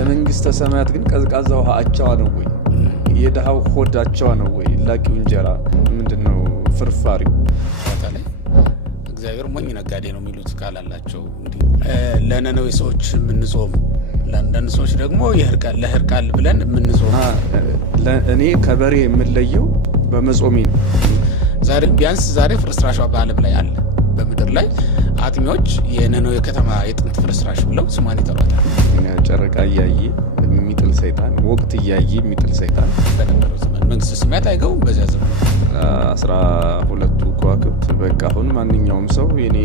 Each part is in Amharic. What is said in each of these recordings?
ከመንግስተ ሰማያት ግን ቀዝቃዛ ውሃ አቻዋ ነው ወይ? የድሃው ሆድ አቻዋ ነው ወይ? ላቂው እንጀራ ምንድነው ፍርፋሪው? ታዲያ እግዚአብሔር ሞኝ ነጋዴ ነው የሚሉት ቃል አላቸው። እንግዲህ ለነነዌ ሰዎች የምንጾም ለአንዳንድ ሰዎች ደግሞ ለህርቃል ብለን የምንጾም እኔ ከበሬ የምለየው በመጾሜ ነው። ቢያንስ ዛሬ ፍርስራሿ በዓለም ላይ አለ። በምድር ላይ አጥኞች የነነዌ ከተማ የጥንት ፍርስራሽ ብለው ስሟን ይጠሯታል። ጨረቃ እያየ የሚጥል ሰይጣን፣ ወቅት እያየ የሚጥል ሰይጣን በነበረው ዘመን መንግስተ ሰማያት አይገቡም። በዚያ ዘመን 12ቱ ከዋክብት በቃ አሁን ማንኛውም ሰው እኔ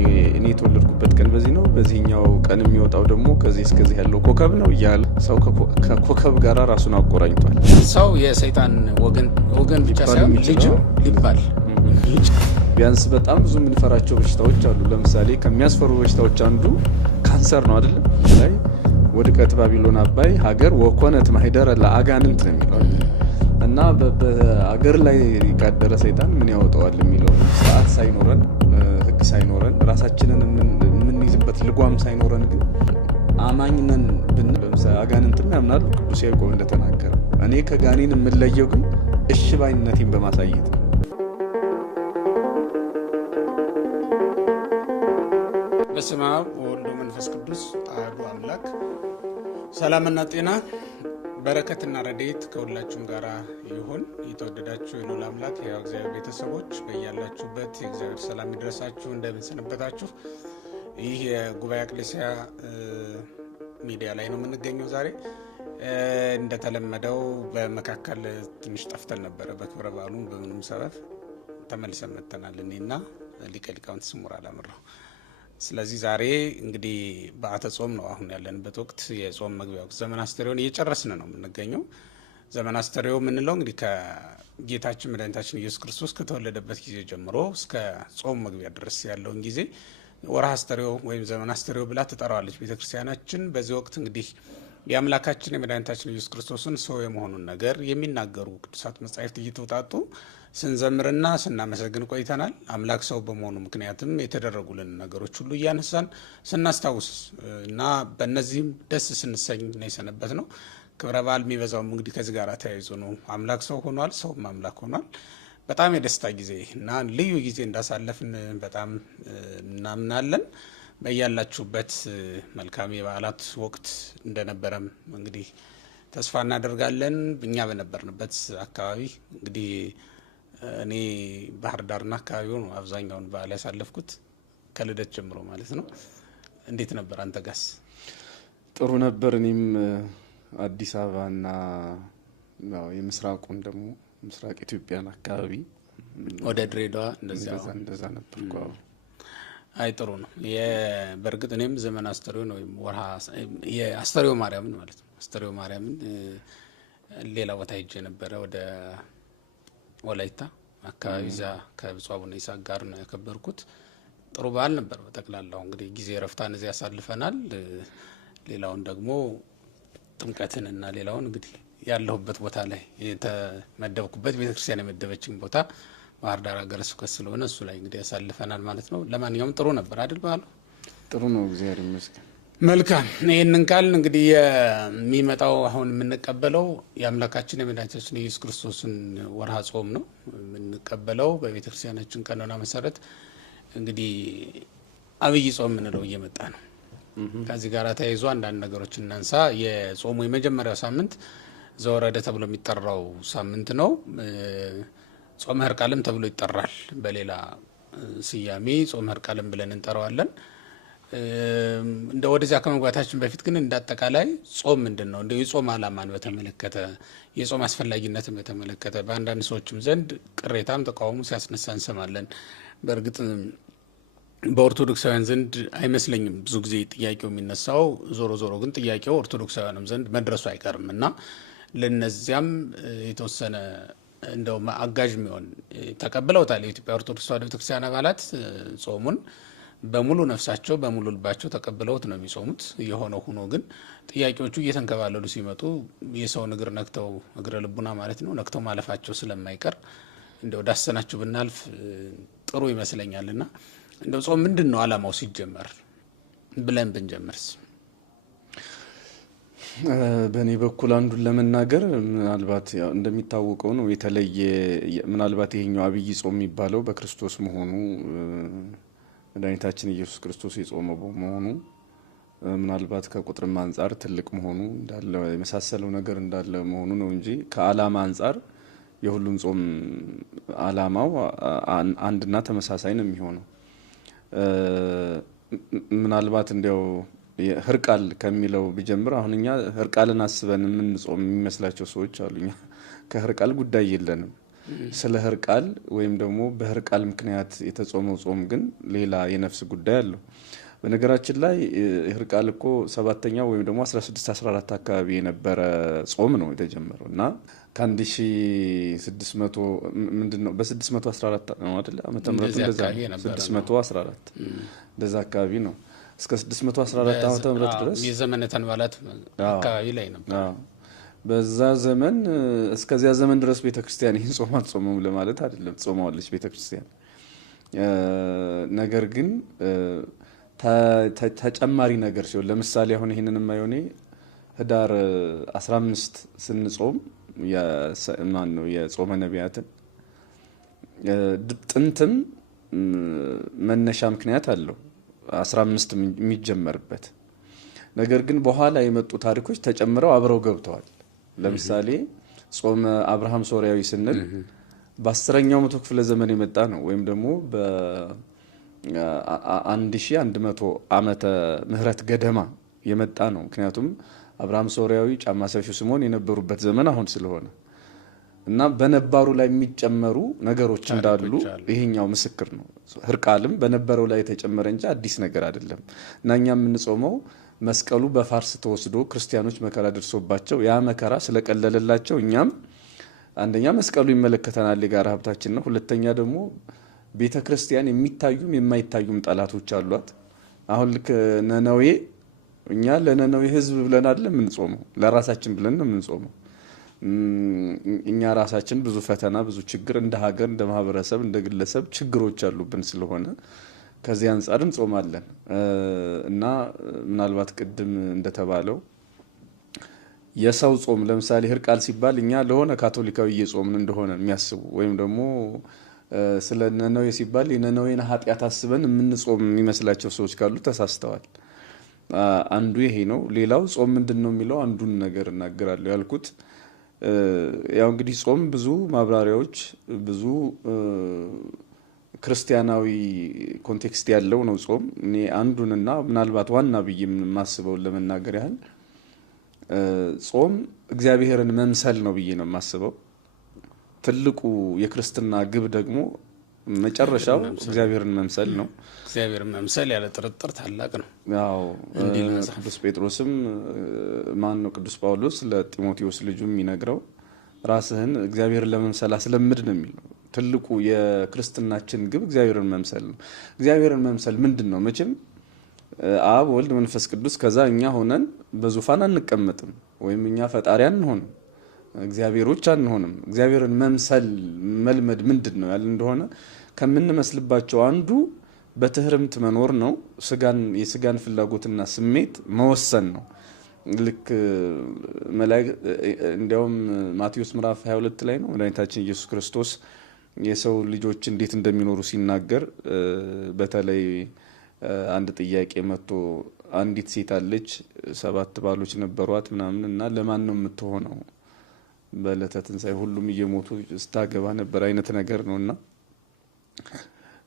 የተወለድኩበት ቀን በዚህ ነው፣ በዚህኛው ቀን የሚወጣው ደግሞ ከዚህ እስከዚህ ያለው ኮከብ ነው እያለ ሰው ከኮከብ ጋር ራሱን አቆራኝቷል። ሰው የሰይጣን ወገን ብቻ ሳይሆን ልጅም ሊባል ቢያንስ በጣም ብዙ የምንፈራቸው በሽታዎች አሉ። ለምሳሌ ከሚያስፈሩ በሽታዎች አንዱ ካንሰር ነው አይደለም? ላይ ወድቀት ባቢሎን አባይ ሀገር ወኮነት ማህደረ ለአጋንንት ነው የሚለው እና በአገር ላይ ካደረ ሰይጣን ምን ያወጣዋል የሚለው ሰዓት ሳይኖረን ህግ ሳይኖረን ራሳችንን የምንይዝበት ልጓም ሳይኖረን ግን አማኝነን ብንል ለምሳሌ አጋንንትም ያምናሉ። ቅዱስ ያዕቆብ እንደተናገረ እኔ ከጋኔን የምለየው ግን እሺ ባይነቴን በማሳየት ነው። በስመ አብ ወወልድ ወመንፈስ ቅዱስ አሐዱ አምላክ። ሰላምና ጤና በረከትና ረድኤት ከሁላችሁም ጋር ይሁን። የተወደዳችሁ የልዑል አምላክ የሕያው እግዚአብሔር ቤተሰቦች በያላችሁበት የእግዚአብሔር ሰላም ይድረሳችሁ። እንደምን ሰነበታችሁ? ይህ የጉባኤ አቅሌስያ ሚዲያ ላይ ነው የምንገኘው። ዛሬ እንደተለመደው በመካከል ትንሽ ጠፍተን ነበረ። በክብረ በዓሉ በምንም ሰበብ ተመልሰን መጥተናል። እኔና ሊቀ ሊቃውንት ስሙር አላምረው። ስለዚህ ዛሬ እንግዲህ በዓተ ጾም ነው አሁን ያለንበት ወቅት። የጾም መግቢያ ወቅት ዘመነ አስተርእዮን እየጨረስን ነው የምንገኘው። ዘመነ አስተርእዮ የምንለው እንግዲህ ከጌታችን መድኃኒታችን ኢየሱስ ክርስቶስ ከተወለደበት ጊዜ ጀምሮ እስከ ጾም መግቢያ ድረስ ያለውን ጊዜ ወርሃ አስተርእዮ ወይም ዘመነ አስተርእዮ ብላ ትጠራዋለች ቤተክርስቲያናችን። በዚህ ወቅት እንግዲህ የአምላካችን የመድኃኒታችን ኢየሱስ ክርስቶስን ሰው የመሆኑን ነገር የሚናገሩ ቅዱሳት መጻሕፍት እየተውጣጡ ስንዘምርና ስናመሰግን ቆይተናል። አምላክ ሰው በመሆኑ ምክንያትም የተደረጉልን ነገሮች ሁሉ እያነሳን ስናስታውስ እና በእነዚህም ደስ ስንሰኝ ነው የሰነበት ነው። ክብረ በዓል የሚበዛውም እንግዲህ ከዚህ ጋር ተያይዞ ነው። አምላክ ሰው ሆኗል፣ ሰውም አምላክ ሆኗል። በጣም የደስታ ጊዜ እና ልዩ ጊዜ እንዳሳለፍን በጣም እናምናለን። በያላችሁበት መልካም የበዓላት ወቅት እንደነበረም እንግዲህ ተስፋ እናደርጋለን። እኛ በነበርንበት አካባቢ እንግዲህ እኔ ባህር ዳርና አካባቢው ነው አብዛኛውን በዓል ያሳለፍኩት ከልደት ጀምሮ ማለት ነው። እንዴት ነበር አንተ ጋስ? ጥሩ ነበር። እኔም አዲስ አበባና የምስራቁን ደግሞ ምስራቅ ኢትዮጵያን አካባቢ ወደ ድሬዳዋ እንደዛ ነበር። አይ ጥሩ ነው። በእርግጥ እኔም ዘመነ አስተርእዮ ነው ወርሃ የአስተርእዮ ማርያምን ማለት ነው። አስተርእዮ ማርያምን ሌላ ቦታ ሄጄ ነበረ ወደ ወላይታ አካባቢ እዛ ከብፁዕ አቡነ ይስሐቅ ጋር ነው ያከበርኩት። ጥሩ በዓል ነበር። በጠቅላላው እንግዲህ ጊዜ ረፍታን እዚያ ያሳልፈናል። ሌላውን ደግሞ ጥምቀትን እና ሌላውን እንግዲህ ያለሁበት ቦታ ላይ የተመደብኩበት ቤተክርስቲያን የመደበችኝ ቦታ ባህር ዳር ሀገረ ስብከት ስለሆነ እሱ ላይ እንግዲህ ያሳልፈናል ማለት ነው። ለማንኛውም ጥሩ ነበር አይደል? በዓሉ ጥሩ ነው፣ እግዚአብሔር ይመስገን። መልካም። ይህንን ቃል እንግዲህ የሚመጣው አሁን የምንቀበለው የአምላካችን የመድኃኒታችን ኢየሱስ ክርስቶስን ወርሃ ጾም ነው የምንቀበለው። በቤተ ክርስቲያናችን ቀኖና መሰረት እንግዲህ አብይ ጾም የምንለው እየመጣ ነው። ከዚህ ጋር ተያይዞ አንዳንድ ነገሮች እናንሳ። የጾሙ የመጀመሪያው ሳምንት ዘወረደ ተብሎ የሚጠራው ሳምንት ነው። ጾመ ሕርቃልም ተብሎ ይጠራል። በሌላ ስያሜ ጾመ ሕርቃልም ብለን እንጠራዋለን። እንደ ወደዚያ ከመግባታችን በፊት ግን እንዳጠቃላይ ጾም ምንድን ነው? እንደው የጾም ዓላማን በተመለከተ የጾም አስፈላጊነትን በተመለከተ በአንዳንድ ሰዎችም ዘንድ ቅሬታም ተቃውሞ ሲያስነሳ እንሰማለን። በእርግጥ በኦርቶዶክሳውያን ዘንድ አይመስለኝም ብዙ ጊዜ ጥያቄው የሚነሳው። ዞሮ ዞሮ ግን ጥያቄው ኦርቶዶክሳውያንም ዘንድ መድረሱ አይቀርም እና ለነዚያም የተወሰነ እንደው አጋዥ የሚሆን ተቀብለውታል። የኢትዮጵያ ኦርቶዶክስ ተዋሕዶ ቤተክርስቲያን አባላት ጾሙን በሙሉ ነፍሳቸው በሙሉ ልባቸው ተቀብለውት ነው የሚጾሙት። የሆነው ሆኖ ግን ጥያቄዎቹ እየተንከባለሉ ሲመጡ የሰውን እግር ነክተው እግረ ልቡና ማለት ነው ነክተው ማለፋቸው ስለማይቀር እንደው ዳሰናችሁ ብናልፍ ጥሩ ይመስለኛልና እንደው ጾም ምንድን ነው ዓላማው ሲጀመር ብለን ብንጀምርስ? በእኔ በኩል አንዱን ለመናገር ምናልባት እንደሚታወቀው ነው የተለየ ምናልባት ይሄኛው አብይ ጾም የሚባለው በክርስቶስ መሆኑ መድኃኒታችን ኢየሱስ ክርስቶስ የጾመው መሆኑ ምናልባት ከቁጥርም አንጻር ትልቅ መሆኑ እንዳለ የመሳሰለው ነገር እንዳለ መሆኑ ነው እንጂ ከዓላማ አንጻር የሁሉም ጾም ዓላማው አንድና ተመሳሳይ ነው የሚሆነው። ምናልባት እንዲያው ህርቃል ከሚለው ቢጀምር አሁን እኛ ህርቃልን አስበን የምንጾም የሚመስላቸው ሰዎች አሉ። እኛ ከህርቃል ጉዳይ የለንም። ስለ ህርቃል ወይም ደግሞ በህርቃል ምክንያት የተጾመው ጾም ግን ሌላ የነፍስ ጉዳይ አለው። በነገራችን ላይ ህርቃል እኮ 7ኛው ወይም ደግሞ 1614 አካባቢ የነበረ ጾም ነው የተጀመረው እና ከ1600 ምንድነው በ614 ነው አይደል? ዓመተ ምህረት እንደዛ 614 እንደዛ አካባቢ ነው እስከ 614 ዓመተ ምህረት ድረስ የዘመነ ተንባላት አካባቢ ላይ ነበር። በዛ ዘመን እስከዚያ ዘመን ድረስ ቤተክርስቲያን ይህን ጾም አትጾመም ለማለት አይደለም፣ ጾማለች ቤተክርስቲያን። ነገር ግን ተጨማሪ ነገር ሲሆን ለምሳሌ አሁን ይህንን ማይሆኔ ህዳር 15 ስንጾም ማን ነው የጾመ ነቢያትን ጥንትም መነሻ ምክንያት አለው 15 የሚጀመርበት። ነገር ግን በኋላ የመጡ ታሪኮች ተጨምረው አብረው ገብተዋል። ለምሳሌ ጾመ አብርሃም ሶሪያዊ ስንል በ10ኛው መቶ ክፍለ ዘመን የመጣ ነው ወይም ደግሞ በ1100 ዓመተ ምህረት ገደማ የመጣ ነው። ምክንያቱም አብርሃም ሶሪያዊ ጫማ ሰፊው ስምዖን የነበሩበት ዘመን አሁን ስለሆነ እና በነባሩ ላይ የሚጨመሩ ነገሮች እንዳሉ ይሄኛው ምስክር ነው። ህርቃልም በነበረው ላይ የተጨመረ እንጂ አዲስ ነገር አይደለም እና እኛ የምንጾመው መስቀሉ በፋርስ ተወስዶ ክርስቲያኖች መከራ ደርሶባቸው ያ መከራ ስለቀለለላቸው እኛም አንደኛ መስቀሉ ይመለከተናል፣ የጋራ ሀብታችን ነው። ሁለተኛ ደግሞ ቤተ ክርስቲያን የሚታዩም የማይታዩም ጠላቶች አሏት። አሁን ልክ ነነዌ እኛ ለነነዌ ህዝብ ብለን አይደለም የምንጾመው፣ ለራሳችን ብለን ነው የምንጾመው። እኛ ራሳችን ብዙ ፈተና ብዙ ችግር እንደ ሀገር እንደ ማህበረሰብ እንደ ግለሰብ ችግሮች አሉብን ስለሆነ ከዚህ አንጻር እንጾማለን እና ምናልባት ቅድም እንደተባለው የሰው ጾም ለምሳሌ ህርቃል ሲባል እኛ ለሆነ ካቶሊካዊ እየጾምን እንደሆነ የሚያስቡ ወይም ደግሞ ስለ ነነዌ ሲባል የነነዌን ኃጢአት አስበን የምንጾም የሚመስላቸው ሰዎች ካሉ ተሳስተዋል። አንዱ ይሄ ነው። ሌላው ጾም ምንድን ነው የሚለው አንዱን ነገር እናገራለሁ ያልኩት ያው እንግዲህ ጾም ብዙ ማብራሪያዎች ብዙ ክርስቲያናዊ ኮንቴክስት ያለው ነው ጾም። እኔ አንዱንና ምናልባት ዋና ብዬ የማስበውን ለመናገር ያህል ጾም እግዚአብሔርን መምሰል ነው ብዬ ነው የማስበው። ትልቁ የክርስትና ግብ ደግሞ መጨረሻው እግዚአብሔርን መምሰል ነው። እግዚአብሔርን መምሰል ያለ ጥርጥር ታላቅ ነው። ያው ቅዱስ ጴጥሮስም ማን ነው ቅዱስ ጳውሎስ ለጢሞቴዎስ ልጁ የሚነግረው ራስህን እግዚአብሔርን ለመምሰል አስለምድ ነው የሚለው። ትልቁ የክርስትናችን ግብ እግዚአብሔርን መምሰል ነው። እግዚአብሔርን መምሰል ምንድን ነው? መቼም አብ ወልድ መንፈስ ቅዱስ ከዛ እኛ ሆነን በዙፋን አንቀመጥም ወይም እኛ ፈጣሪ አንሆንም፣ እግዚአብሔሮች አንሆንም። እግዚአብሔርን መምሰል መልመድ ምንድን ነው ያለ እንደሆነ ከምንመስልባቸው አንዱ በትህርምት መኖር ነው። የስጋን ፍላጎትና ስሜት መወሰን ነው። ልክ መላእክት እንዲያውም ማቴዎስ ምዕራፍ 22 ላይ ነው መድኃኒታችን ኢየሱስ ክርስቶስ የሰው ልጆች እንዴት እንደሚኖሩ ሲናገር በተለይ አንድ ጥያቄ መጥቶ አንዲት ሴት አለች 7 ባሎች ነበሯት ምናምን እና ለማን ነው የምትሆነው በዕለተ ትንሣኤ ሁሉም እየሞቱ ስታገባ ነበር አይነት ነገር ነውና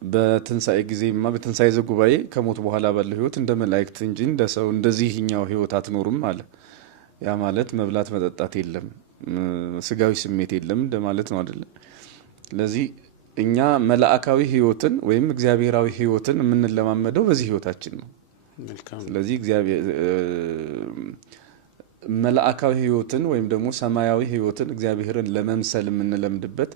በትንሣኤ ጊዜማ በትንሣኤ ዘጉባኤ ከሞት በኋላ ባለው ህይወት እንደ መላእክት እንጂ እንደ ሰው እንደዚህኛው ህይወት አትኖሩም አለ። ያ ማለት መብላት መጠጣት የለም፣ ስጋዊ ስሜት የለም እንደማለት ነው አይደለም። ስለዚህ እኛ መላእካዊ ህይወትን ወይም እግዚአብሔራዊ ህይወትን የምንለማመደው በዚህ ህይወታችን ነው። ስለዚህ እግዚአብሔር መላእካዊ ህይወትን ወይም ደግሞ ሰማያዊ ህይወትን እግዚአብሔርን ለመምሰል የምንለምድበት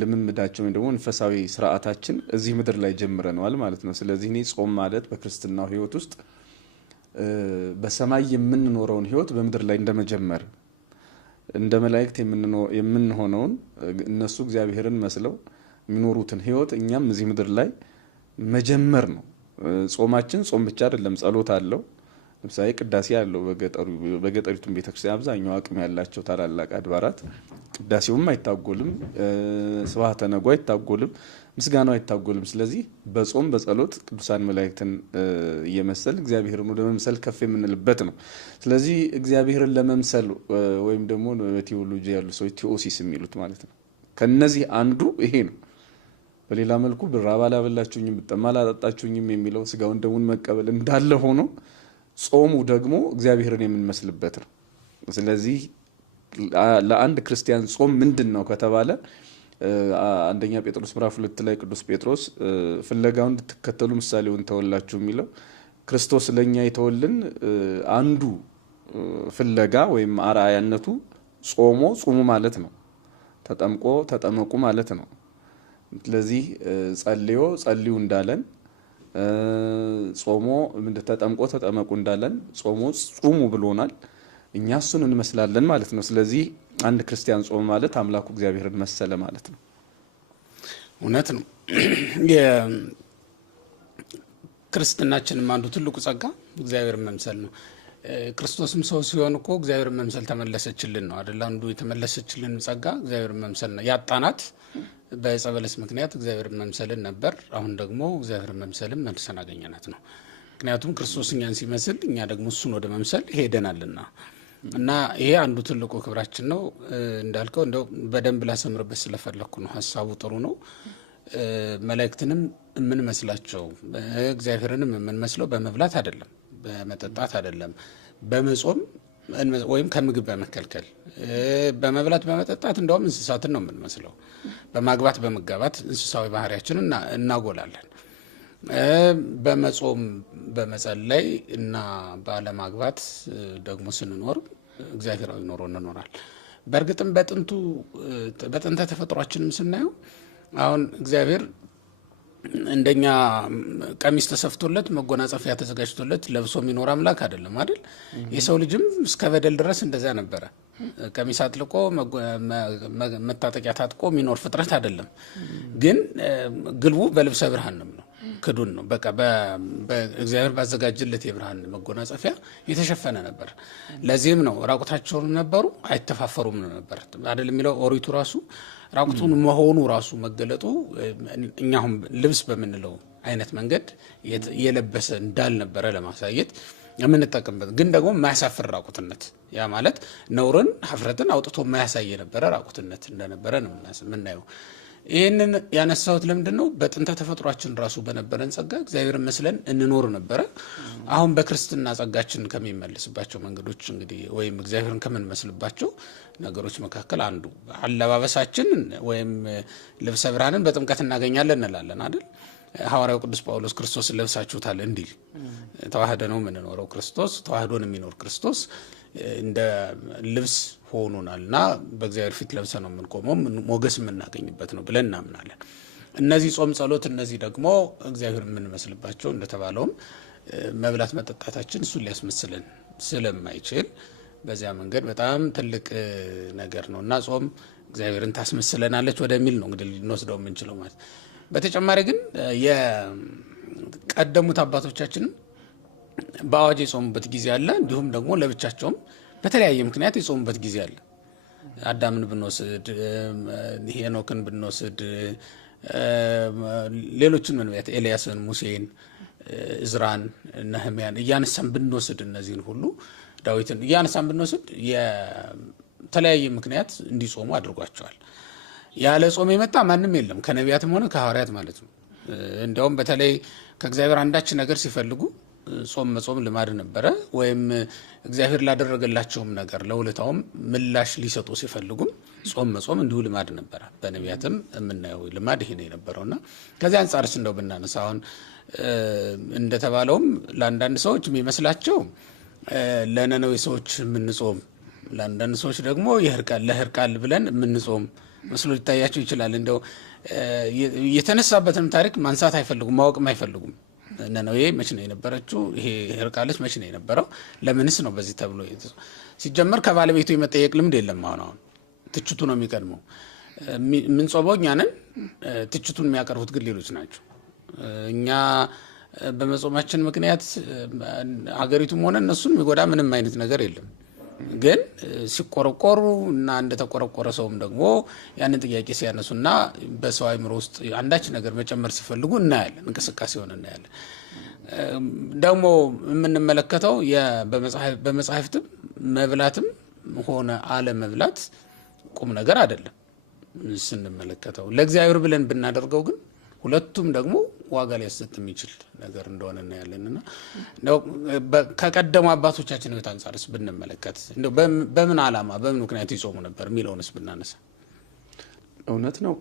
ልምምዳችን ወይም ደግሞ መንፈሳዊ ስርዓታችን እዚህ ምድር ላይ ጀምረነዋል ማለት ነው። ስለዚህ እኔ ጾም ማለት በክርስትናው ህይወት ውስጥ በሰማይ የምንኖረውን ህይወት በምድር ላይ እንደመጀመር እንደ መላእክት የምንሆነውን እነሱ እግዚአብሔርን መስለው የሚኖሩትን ህይወት እኛም እዚህ ምድር ላይ መጀመር ነው። ጾማችን ጾም ብቻ አይደለም፣ ጸሎት አለው፣ ለምሳሌ ቅዳሴ ያለው በገጠሪቱም ቤተክርስቲያን አብዛኛው አቅም ያላቸው ታላላቅ አድባራት ቅዳሴውም አይታጎልም፣ ስብሐተ ነጉ አይታጎልም፣ ምስጋናው አይታጎልም። ስለዚህ በጾም በጸሎት ቅዱሳን መላእክትን እየመሰል እግዚአብሔርን ወደ መምሰል ከፍ የምንልበት ነው። ስለዚህ እግዚአብሔርን ለመምሰል ወይም ደግሞ በቴዎሎጂ ያሉ ሰዎች ቴዎሲስ የሚሉት ማለት ነው። ከነዚህ አንዱ ይሄ ነው። በሌላ መልኩ ብራብ አላበላችሁኝም፣ ብጠማ አላጠጣችሁኝም የሚለው ስጋውን ደሙን መቀበል እንዳለ ሆኖ ጾሙ ደግሞ እግዚአብሔርን የምንመስልበት ነው። ስለዚህ ለአንድ ክርስቲያን ጾም ምንድን ነው ከተባለ አንደኛ ጴጥሮስ ምዕራፍ 2 ላይ ቅዱስ ጴጥሮስ ፍለጋውን እንድትከተሉ ምሳሌውን ተወላችሁ የሚለው ክርስቶስ ለኛ የተወልን አንዱ ፍለጋ ወይም አርአያነቱ ጾሞ ጹሙ ማለት ነው። ተጠምቆ ተጠመቁ ማለት ነው። ስለዚህ ጸልዮ ጸልዩ እንዳለን ጾሞ ተጠምቆ ተጠመቁ እንዳለን ጾሞ ጹሙ ብሎናል። እኛ እሱን እንመስላለን ማለት ነው። ስለዚህ አንድ ክርስቲያን ጾም ማለት አምላኩ እግዚአብሔርን መሰለ ማለት ነው። እውነት ነው። የክርስትናችንም አንዱ ትልቁ ጸጋ እግዚአብሔርን መምሰል ነው። ክርስቶስም ሰው ሲሆን እኮ እግዚአብሔርን መምሰል ተመለሰችልን ነው አይደል? አንዱ የተመለሰችልን ጸጋ እግዚአብሔርን መምሰል ነው። ያጣናት በዕፀ በለስ ምክንያት እግዚአብሔርን መምሰልን ነበር። አሁን ደግሞ እግዚአብሔርን መምሰልን መልሰን አገኘናት ነው። ምክንያቱም ክርስቶስ እኛን ሲመስል እኛ ደግሞ እሱን ወደ መምሰል ሄደናልና እና ይሄ አንዱ ትልቁ ክብራችን ነው። እንዳልከው እንደው በደንብ ላሰምርበት ስለፈለኩ ነው። ሀሳቡ ጥሩ ነው። መላእክትንም የምንመስላቸው እግዚአብሔርንም የምንመስለው በመብላት አይደለም፣ በመጠጣት አይደለም፣ በመጾም ወይም ከምግብ በመከልከል በመብላት በመጠጣት እንደውም እንስሳትን ነው የምንመስለው። በማግባት በመጋባት እንስሳዊ ባህሪያችንን እናጎላለን። በመጾም በመጸለይ እና ባለማግባት ደግሞ ስንኖር እግዚአብሔራዊ ኖሮ እንኖራል። በእርግጥም በጥንተ ተፈጥሯችንም ስናየው አሁን እግዚአብሔር እንደኛ ቀሚስ ተሰፍቶለት መጎናጸፊያ ተዘጋጅቶለት ለብሶ የሚኖር አምላክ አይደለም አይደል? የሰው ልጅም እስከ በደል ድረስ እንደዛ ነበረ። ቀሚስ አጥልቆ መታጠቂያ ታጥቆ የሚኖር ፍጥረት አይደለም። ግን ግልቡ በልብሰ ብርሃን ነው፣ ክዱን ነው። በቃ በእግዚአብሔር ባዘጋጀለት የብርሃን መጎናጸፊያ የተሸፈነ ነበር። ለዚህም ነው ራቁታቸውን ነበሩ አይተፋፈሩም ነበር አይደል የሚለው ኦሪቱ ራሱ ራቁቱን መሆኑ ራሱ መገለጡ እኛሁን ልብስ በምንለው አይነት መንገድ የለበሰ እንዳልነበረ ለማሳየት የምንጠቀምበት ግን ደግሞ የማያሳፍር ራቁትነት፣ ያ ማለት ነውርን ሀፍረትን አውጥቶ የማያሳይ የነበረ ራቁትነት እንደነበረ ነው የምናየው። ይህንን ያነሳሁት ለምንድን ነው? በጥንተ ተፈጥሯችን ራሱ በነበረን ጸጋ እግዚአብሔርን መስለን እንኖር ነበረ። አሁን በክርስትና ጸጋችን ከሚመልስባቸው መንገዶች እንግዲህ ወይም እግዚአብሔርን ከምንመስልባቸው ነገሮች መካከል አንዱ አለባበሳችን ወይም ልብሰ ብርሃንን በጥምቀት እናገኛለን እንላለን አይደል? ሐዋርያው ቅዱስ ጳውሎስ ክርስቶስን ለብሳችሁታል እንዲል ተዋህደ ነው የምንኖረው። ክርስቶስ ተዋህዶን የሚኖር ክርስቶስ እንደ ልብስ ሆኖናልና በእግዚአብሔር ፊት ለብሰ ነው የምንቆመው፣ ሞገስ የምናገኝበት ነው ብለን እናምናለን። እነዚህ ጾም፣ ጸሎት፣ እነዚህ ደግሞ እግዚአብሔር የምንመስልባቸው እንደተባለውም መብላት መጠጣታችን እሱን ሊያስመስለን ስለማይችል በዚያ መንገድ በጣም ትልቅ ነገር ነው እና ጾም እግዚአብሔርን ታስመስለናለች ወደሚል ነው እንግዲህ ልንወስደው የምንችለው ማለት። በተጨማሪ ግን የቀደሙት አባቶቻችንም በአዋጅ የጾሙበት ጊዜ አለ። እንዲሁም ደግሞ ለብቻቸውም በተለያየ ምክንያት የጾሙበት ጊዜ አለ። አዳምን ብንወስድ፣ ሄኖክን ብንወስድ፣ ሌሎችን ነቢያት ኤልያስን፣ ሙሴን፣ እዝራን፣ ነህምያን እያነሳን ብንወስድ እነዚህን ሁሉ ዳዊትን እያነሳን ብንወስድ የተለያየ ምክንያት እንዲጾሙ አድርጓቸዋል። ያለ ጾም የመጣ ማንም የለም ከነቢያትም ሆነ ከሐዋርያት ማለት ነው። እንዲያውም በተለይ ከእግዚአብሔር አንዳች ነገር ሲፈልጉ ጾም መጾም ልማድ ነበረ። ወይም እግዚአብሔር ላደረገላቸውም ነገር ለውለታውም ምላሽ ሊሰጡ ሲፈልጉም ጾም መጾም እንዲሁ ልማድ ነበረ። በነቢያትም የምናየው ልማድ ይሄ ነው የነበረውና ከዚህ አንጻርስ እንደው ብናነሳ አሁን እንደተባለውም ለአንዳንድ ሰዎች የሚመስላቸው ለነነዌ ሰዎች የምንጾም፣ ለአንዳንድ ሰዎች ደግሞ ለህርቃል ብለን የምንጾም መስሎ ሊታያቸው ይችላል። እንደው የተነሳበትንም ታሪክ ማንሳት አይፈልጉም፣ ማወቅም አይፈልጉም። ነነዌ መች ነው የነበረችው? ይሄ ህርቃለች መች ነው የነበረው? ለምንስ ነው በዚህ ተብሎ ሲጀመር ከባለቤቱ የመጠየቅ ልምድ የለም። አሁን ትችቱ ነው የሚቀድመው። የምንጾመው እኛ ነን፣ ትችቱን የሚያቀርቡት ግን ሌሎች ናቸው። እኛ በመጾማችን ምክንያት ሀገሪቱም ሆነ እነሱን የሚጎዳ ምንም አይነት ነገር የለም። ግን ሲቆረቆሩ እና እንደተቆረቆረ ሰውም ደግሞ ያንን ጥያቄ ሲያነሱና በሰው አእምሮ ውስጥ አንዳች ነገር መጨመር ሲፈልጉ እናያለን፣ እንቅስቃሴ ሆነ እናያለን። ደግሞ የምንመለከተው በመጽሐፍትም መብላትም ሆነ አለመብላት ቁም ነገር አይደለም። ስንመለከተው ለእግዚአብሔር ብለን ብናደርገው ግን ሁለቱም ደግሞ ዋጋ ሊያሰጥ የሚችል ነገር እንደሆነ እናያለንና ከቀደሙ አባቶቻችን ሕይወት አንጻርስ ብንመለከት እንደው በምን ዓላማ በምን ምክንያት ይጾሙ ነበር የሚለውንስ ብናነሳ እውነት ነው።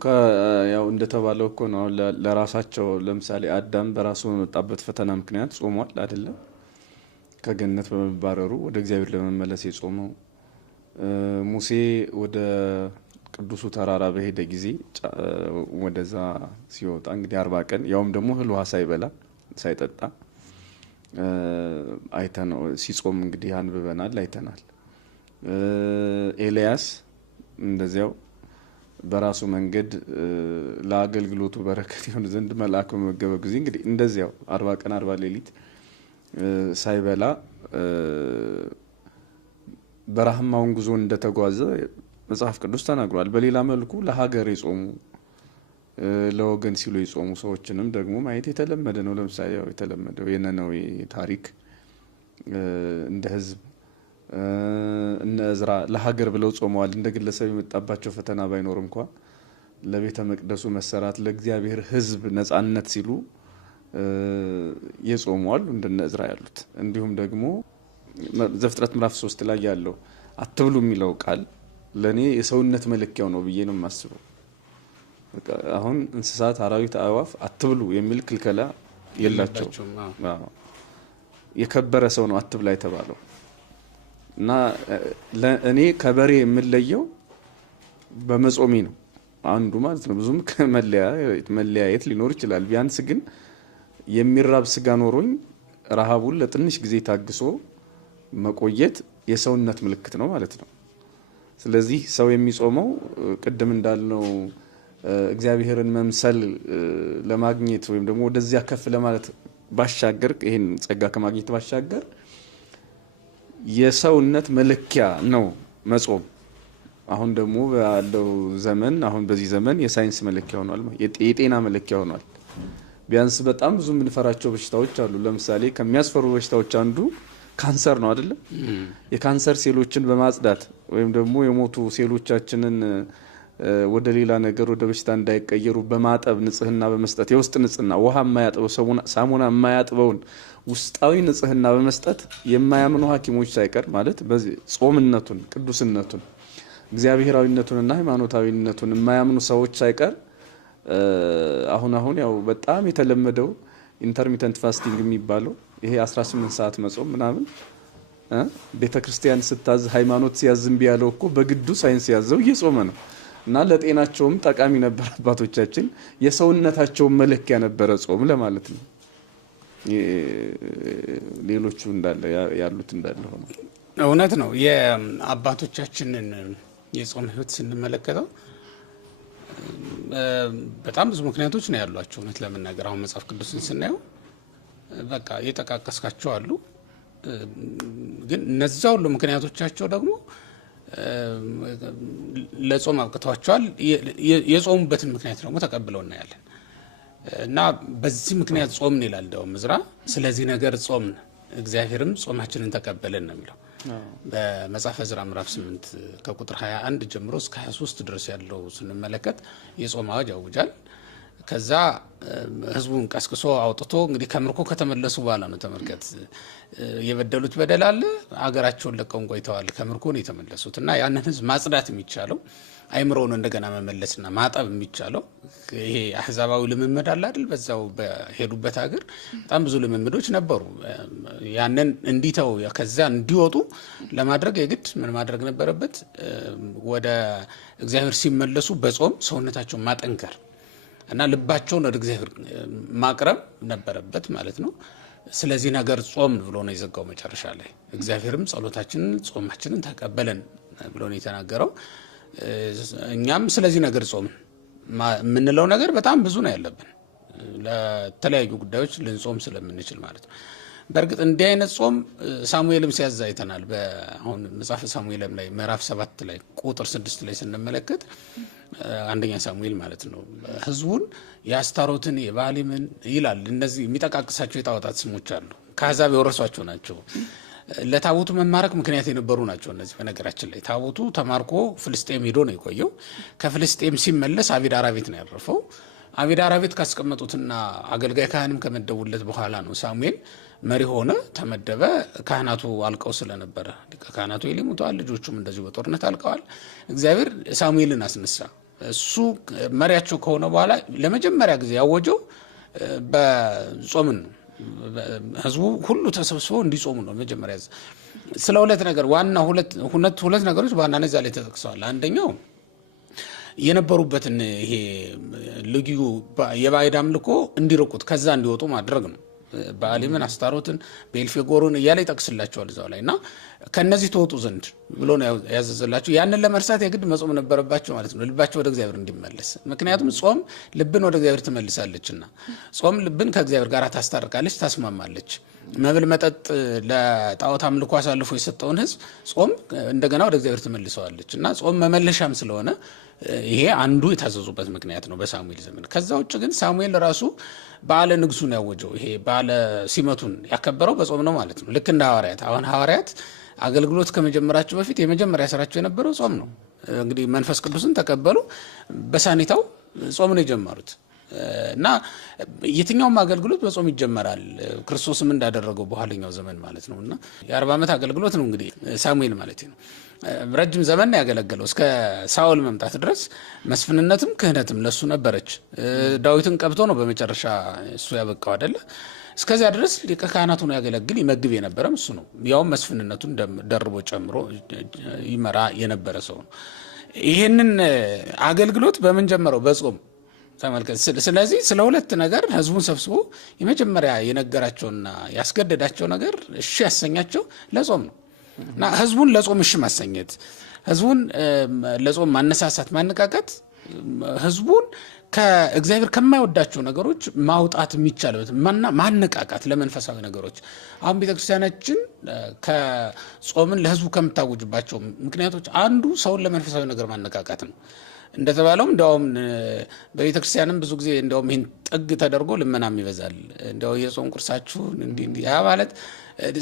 ያው እንደተባለው እኮ ነው። ለራሳቸው ለምሳሌ አዳም በራሱ በመጣበት ፈተና ምክንያት ጾሟል አይደለም? ከገነት በመባረሩ ወደ እግዚአብሔር ለመመለስ የጾመው ሙሴ ወደ ቅዱሱ ተራራ በሄደ ጊዜ ወደዛ ሲወጣ እንግዲህ 40 ቀን ያውም ደግሞ እህል ውሃ ሳይበላ ሳይጠጣ አይተነው ሲጾም እንግዲህ አንብበናል፣ አይተናል። ኤልያስ እንደዚያው በራሱ መንገድ ለአገልግሎቱ በረከት ይሆን ዘንድ መልአክ በመገበ ጊዜ እንግዲህ እንደዚያው 40 ቀን 40 ሌሊት ሳይበላ በረሃማውን ጉዞ እንደተጓዘ መጽሐፍ ቅዱስ ተናግሯል። በሌላ መልኩ ለሀገር የጾሙ ለወገን ሲሉ የጾሙ ሰዎችንም ደግሞ ማየት የተለመደ ነው። ለምሳሌ ያው የተለመደው የነነዌ ታሪክ እንደ ሕዝብ እነ እዝራ ለሀገር ብለው ጾመዋል። እንደ ግለሰብ የመጣባቸው ፈተና ባይኖር እንኳ ለቤተ መቅደሱ መሰራት ለእግዚአብሔር ሕዝብ ነጻነት ሲሉ የጾሙ አሉ እንደነ እዝራ ያሉት። እንዲሁም ደግሞ ዘፍጥረት ምዕራፍ 3 ላይ ያለው አትብሉ የሚለው ቃል ለኔ የሰውነት መለኪያው ነው ብዬ ነው የማስበው። አሁን እንስሳት፣ አራዊት፣ አእዋፍ አትብሉ የሚል ክልከላ የላቸው። የከበረ ሰው ነው አትብላ የተባለው እና እኔ ከበሬ የምለየው በመጾሜ ነው አንዱ ማለት ነው። ብዙም መለያየት ሊኖር ይችላል። ቢያንስ ግን የሚራብ ስጋ ኖሮኝ ረሃቡን ለትንሽ ጊዜ ታግሶ መቆየት የሰውነት ምልክት ነው ማለት ነው። ስለዚህ ሰው የሚጾመው ቅድም እንዳልነው እግዚአብሔርን መምሰል ለማግኘት ወይም ደግሞ ወደዚያ ከፍ ለማለት ባሻገር ይሄን ጸጋ ከማግኘት ባሻገር የሰውነት መለኪያ ነው መጾም። አሁን ደግሞ ባለው ዘመን አሁን በዚህ ዘመን የሳይንስ መለኪያ ሆኗል፣ የጤና መለኪያ ሆኗል። ቢያንስ በጣም ብዙ የምንፈራቸው በሽታዎች አሉ። ለምሳሌ ከሚያስፈሩ በሽታዎች አንዱ ካንሰር ነው አይደለም? የካንሰር ሴሎችን በማጽዳት ወይም ደግሞ የሞቱ ሴሎቻችንን ወደ ሌላ ነገር ወደ በሽታ እንዳይቀየሩ በማጠብ ንጽህና በመስጠት የውስጥ ንጽህና ውሃ የማያጥበው ሳሙና የማያጥበውን ውስጣዊ ንጽህና በመስጠት የማያምኑ ሐኪሞች ሳይቀር ማለት በዚህ ጾምነቱን፣ ቅዱስነቱን፣ እግዚአብሔራዊነቱንና ሃይማኖታዊነቱን የማያምኑ ሰዎች ሳይቀር አሁን ያው በጣም የተለመደው ኢንተርሚተንት ፋስቲንግ የሚባለው ይሄ 18 ሰዓት መጾም ምናምን ቤተክርስቲያን ስታዝ ሃይማኖት ሲያዝም ቢያለው እኮ በግዱ ሳይንስ ያዘው እየጾመ ነው እና ለጤናቸውም ጠቃሚ ነበር። አባቶቻችን የሰውነታቸውን መለኪያ ነበረ ጾም ለማለት ነው። ሌሎቹ እንዳለ ያሉት እንዳለ ሆነ እውነት ነው። የአባቶቻችንን የጾም ሕይወት ስንመለከተው በጣም ብዙ ምክንያቶች ነው ያሏቸው። እውነት ለመናገር አሁን መጽሐፍ ቅዱስን ስናየው በቃ የጠቃቀስካቸው አሉ። ግን እነዛ ሁሉ ምክንያቶቻቸው ደግሞ ለጾም አብቅተዋቸዋል። የጾሙበትን ምክንያት ደግሞ ተቀብለው እናያለን እና በዚህ ምክንያት ጾምን ይላል እንደውም ዕዝራ። ስለዚህ ነገር ጾምን እግዚአብሔርም ጾማችንን ተቀበለን ነው የሚለው በመጽሐፈ ዕዝራ ምዕራፍ 8 ከቁጥር 21 ጀምሮ እስከ 23 ድረስ ያለው ስንመለከት የጾም አዋጅ ያውጃል። ከዛ ህዝቡን ቀስቅሶ አውጥቶ እንግዲህ ከምርኮ ከተመለሱ በኋላ ነው። ተመልከት፣ የበደሉት በደል አለ፣ አገራቸውን ለቀው ቆይተዋል፣ ከምርኮ ነው የተመለሱት እና ያንን ህዝብ ማጽዳት የሚቻለው አይምሮውን እንደገና መመለስና ማጠብ የሚቻለው ይሄ አህዛባዊ ልምምድ አለ አይደል? በዛው በሄዱበት ሀገር በጣም ብዙ ልምምዶች ነበሩ። ያንን እንዲተው ከዛ እንዲወጡ ለማድረግ የግድ ምን ማድረግ ነበረበት? ወደ እግዚአብሔር ሲመለሱ በጾም ሰውነታቸውን ማጠንከር እና ልባቸውን ወደ እግዚአብሔር ማቅረብ ነበረበት ማለት ነው። ስለዚህ ነገር ጾም ብሎ ነው የዘጋው መጨረሻ ላይ። እግዚአብሔርም ጸሎታችንን ጾማችንን ተቀበለን ብሎ ነው የተናገረው። እኛም ስለዚህ ነገር ጾም የምንለው ነገር በጣም ብዙ ነው ያለብን። ለተለያዩ ጉዳዮች ልንጾም ስለምንችል ማለት ነው። በእርግጥ እንዲህ አይነት ጾም ሳሙኤልም ሲያዝ አይተናል። አሁን መጽሐፈ ሳሙኤልም ላይ ምዕራፍ 7 ላይ ቁጥር 6 ላይ ስንመለከት አንደኛ ሳሙኤል ማለት ነው ህዝቡን የአስታሮትን የባሊምን ይላል። እነዚህ የሚጠቃቅሳቸው የጣዖታት ስሞች አሉ፣ ከአሕዛብ የወረሷቸው ናቸው። ለታቦቱ መማረክ ምክንያት የነበሩ ናቸው እነዚህ። በነገራችን ላይ ታቦቱ ተማርኮ ፍልስጤም ሄዶ ነው የቆየው። ከፍልስጤም ሲመለስ አቢዳራ ቤት ነው ያረፈው። አቢዳራ ቤት ካስቀመጡትና አገልጋይ ካህንም ከመደቡለት በኋላ ነው ሳሙኤል መሪ ሆነ፣ ተመደበ። ካህናቱ አልቀው ስለነበረ ሊቀ ካህናቱ ኤሊ ሞተዋል፣ ልጆቹም እንደዚሁ በጦርነት አልቀዋል። እግዚአብሔር ሳሙኤልን አስነሳ። እሱ መሪያቸው ከሆነ በኋላ ለመጀመሪያ ጊዜ ያወጀው በጾምን ነው። ህዝቡ ሁሉ ተሰብስበው እንዲጾሙ ነው መጀመሪያ። ስለ ሁለት ነገር ዋና ሁለት ነገሮች በዋናነት እዛ ላይ ተጠቅሰዋል። አንደኛው የነበሩበትን ይሄ ልዩ የባዕድ አምልኮ እንዲርቁት ከዛ እንዲወጡ ማድረግ ነው። በአሊምን አስታሮትን ቤልፌጎርን እያለ ይጠቅስላቸዋል እዛው ላይ እና ከነዚህ ተወጡ ዘንድ ብሎ ነው ያዘዘላቸው። ያንን ለመርሳት የግድ መጾም ነበረባቸው ማለት ነው፣ ልባቸው ወደ እግዚአብሔር እንዲመለስ። ምክንያቱም ጾም ልብን ወደ እግዚአብሔር ትመልሳለችና፣ ጾም ልብን ከእግዚአብሔር ጋር ታስታርቃለች፣ ታስማማለች። መብል መጠጥ ለጣዖት አምልኮ አሳልፎ የሰጠውን ህዝብ ጾም እንደገና ወደ እግዚአብሔር ትመልሰዋለች እና ጾም መመለሻም ስለሆነ ይሄ አንዱ የታዘዙበት ምክንያት ነው በሳሙኤል ዘመን። ከዛ ውጭ ግን ሳሙኤል ራሱ በዓለ ንግሱን ያወጀው ይሄ በዓለ ሲመቱን ያከበረው በጾም ነው ማለት ነው። ልክ እንደ ሐዋርያት። አሁን ሐዋርያት አገልግሎት ከመጀመራቸው በፊት የመጀመሪያ ስራቸው የነበረው ጾም ነው። እንግዲህ መንፈስ ቅዱስን ተቀበሉ፣ በሳኒታው ጾም ነው የጀመሩት እና የትኛውም አገልግሎት በጾም ይጀመራል፣ ክርስቶስም እንዳደረገው በኋለኛው ዘመን ማለት ነው። እና የ40 ዓመት አገልግሎት ነው እንግዲህ ሳሙኤል ማለት ነው። ረጅም ዘመን ያገለገለው እስከ ሳኦል መምጣት ድረስ መስፍንነትም ክህነትም ለሱ ነበረች። ዳዊትን ቀብቶ ነው በመጨረሻ እሱ ያበቃው አይደለ? እስከዚያ ድረስ ሊቀ ካህናቱ ነው ያገለግል ይመግብ የነበረም እሱ ነው። ያውም መስፍንነቱን ደርቦ ጨምሮ ይመራ የነበረ ሰው ነው። ይህንን አገልግሎት በምን ጀመረው? በጾም ተመልከት። ስለዚህ ስለ ሁለት ነገር ህዝቡን ሰብስቦ የመጀመሪያ የነገራቸውና ያስገደዳቸው ነገር እሺ ያሰኛቸው ለጾም ነው እና ህዝቡን ለጾም እሺ ማሰኘት፣ ህዝቡን ለጾም ማነሳሳት፣ ማነቃቃት፣ ህዝቡን ከእግዚአብሔር ከማይወዳቸው ነገሮች ማውጣት የሚቻልበት ማነቃቃት ለመንፈሳዊ ነገሮች። አሁን ቤተክርስቲያናችን ከጾምን ለህዝቡ ከምታወጅባቸው ምክንያቶች አንዱ ሰውን ለመንፈሳዊ ነገር ማነቃቃት ነው። እንደተባለውም እንዲያውም በቤተክርስቲያንም ብዙ ጊዜ እንዲያውም ይህን ጥግ ተደርጎ ልመናም ይበዛል። እንዲያው የጾም ቁርሳችሁን እንዲህ ያ ማለት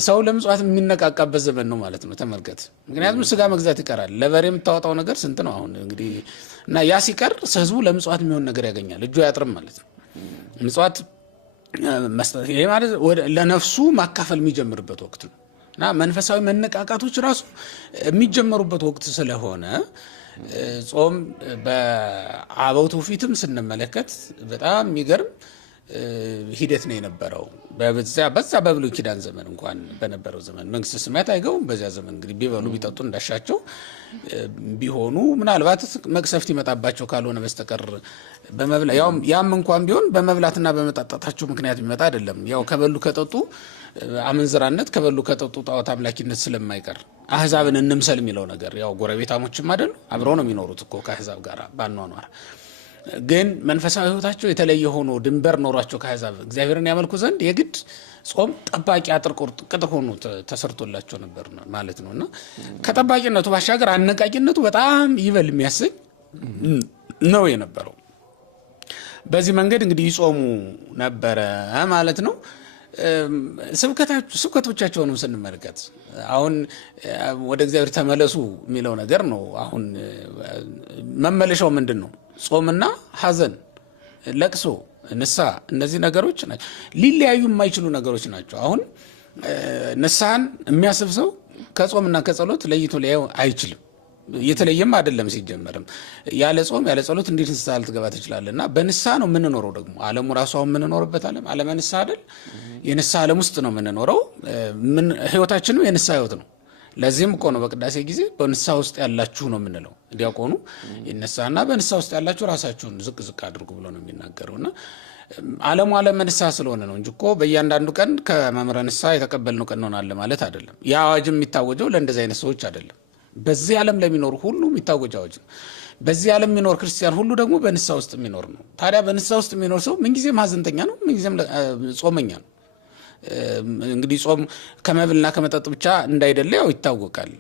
ሰው ለምጽዋት የሚነቃቃበት ዘመን ነው ማለት ነው። ተመልከት። ምክንያቱም ስጋ መግዛት ይቀራል። ለበሬ የምታወጣው ነገር ስንት ነው አሁን እንግዲህ። እና ያ ሲቀር ህዝቡ ለምጽዋት የሚሆን ነገር ያገኛል፣ እጁ አያጥርም ማለት ነው። ምጽዋት መስጠት ይሄ ማለት ለነፍሱ ማካፈል የሚጀምርበት ወቅት ነው እና መንፈሳዊ መነቃቃቶች ራሱ የሚጀመሩበት ወቅት ስለሆነ ጾም በአበው ትውፊትም ስንመለከት በጣም የሚገርም ሂደት ነው የነበረው። በዛ በብሉይ ኪዳን ዘመን እንኳን በነበረው ዘመን መንግስተ ሰማያት አይገቡም። በዚያ ዘመን እንግዲህ ቢበሉ ቢጠጡ እንዳሻቸው ቢሆኑ ምናልባት መቅሰፍት ይመጣባቸው ካልሆነ በስተቀር በመብላ ያም እንኳን ቢሆን በመብላትና በመጣጣታቸው ምክንያት የሚመጣ አይደለም። ያው ከበሉ ከጠጡ አመንዝራነት፣ ከበሉ ከጠጡ ጣዖት አምላኪነት ስለማይቀር አህዛብን እንምሰል የሚለው ነገር ያው ጎረቤታሞችም አይደሉ አብረው ነው የሚኖሩት እኮ ከአህዛብ ጋር ባኗኗር። ግን መንፈሳዊ ህይወታቸው የተለየ ሆኖ ድንበር ኖሯቸው ከአህዛብ እግዚአብሔርን ያመልኩ ዘንድ የግድ ጾም ጠባቂ አጥር ቅጥር ሆኖ ተሰርቶላቸው ነበር ማለት ነው። እና ከጠባቂነቱ ባሻገር አነቃቂነቱ በጣም ይበል የሚያሰኝ ነው የነበረው። በዚህ መንገድ እንግዲህ ይጾሙ ነበረ ማለት ነው። ስብከቶቻቸውንም ስንመለከት አሁን ወደ እግዚአብሔር ተመለሱ የሚለው ነገር ነው። አሁን መመለሻው ምንድን ነው? ጾምና ሐዘን፣ ለቅሶ፣ ንስሐ፣ እነዚህ ነገሮች ናቸው። ሊለያዩ የማይችሉ ነገሮች ናቸው። አሁን ንስሐን የሚያስብ ሰው ከጾምና ከጸሎት ለይቶ ሊያዩ አይችልም። የተለየም አይደለም። ሲጀመርም ያለ ጾም ያለ ጸሎት እንዴት ንስሐ ልትገባ ትችላለህ? እና በንስሐ ነው የምንኖረው። ደግሞ ዓለሙ ራሱ አሁን የምንኖርበት ዓለመ ንስሐ አይደል? የንስሐ ዓለም ውስጥ ነው የምንኖረው። ህይወታችንም የንስሐ ህይወት ነው። ለዚህም እኮ ነው በቅዳሴ ጊዜ በንስሐ ውስጥ ያላችሁ ነው የምንለው። ዲያቆኑ ይነሳና በንስሐ ውስጥ ያላችሁ ራሳችሁን ዝቅ ዝቅ አድርጉ ብሎ ነው የሚናገረው። እና ዓለሙ ዓለመ ንስሐ ስለሆነ ነው እንጂ እኮ በእያንዳንዱ ቀን ከመምህረ ንስሐ የተቀበልነው ቀን እንሆናለን ማለት አይደለም። ያ አዋጅም የሚታወጀው ለእንደዚህ አይነት ሰዎች አይደለም። በዚህ ዓለም ለሚኖሩ ሁሉ የሚታወጅ አዋጅ ነው። በዚህ ዓለም የሚኖር ክርስቲያን ሁሉ ደግሞ በንስሐ ውስጥ የሚኖር ነው። ታዲያ በንስሐ ውስጥ የሚኖር ሰው ምንጊዜም ሀዘንተኛ ነው፣ ምንጊዜም ጾመኛ ነው። እንግዲህ ጾም ከመብልና ከመጠጥ ብቻ እንዳይደለ ያው ይታወቃል።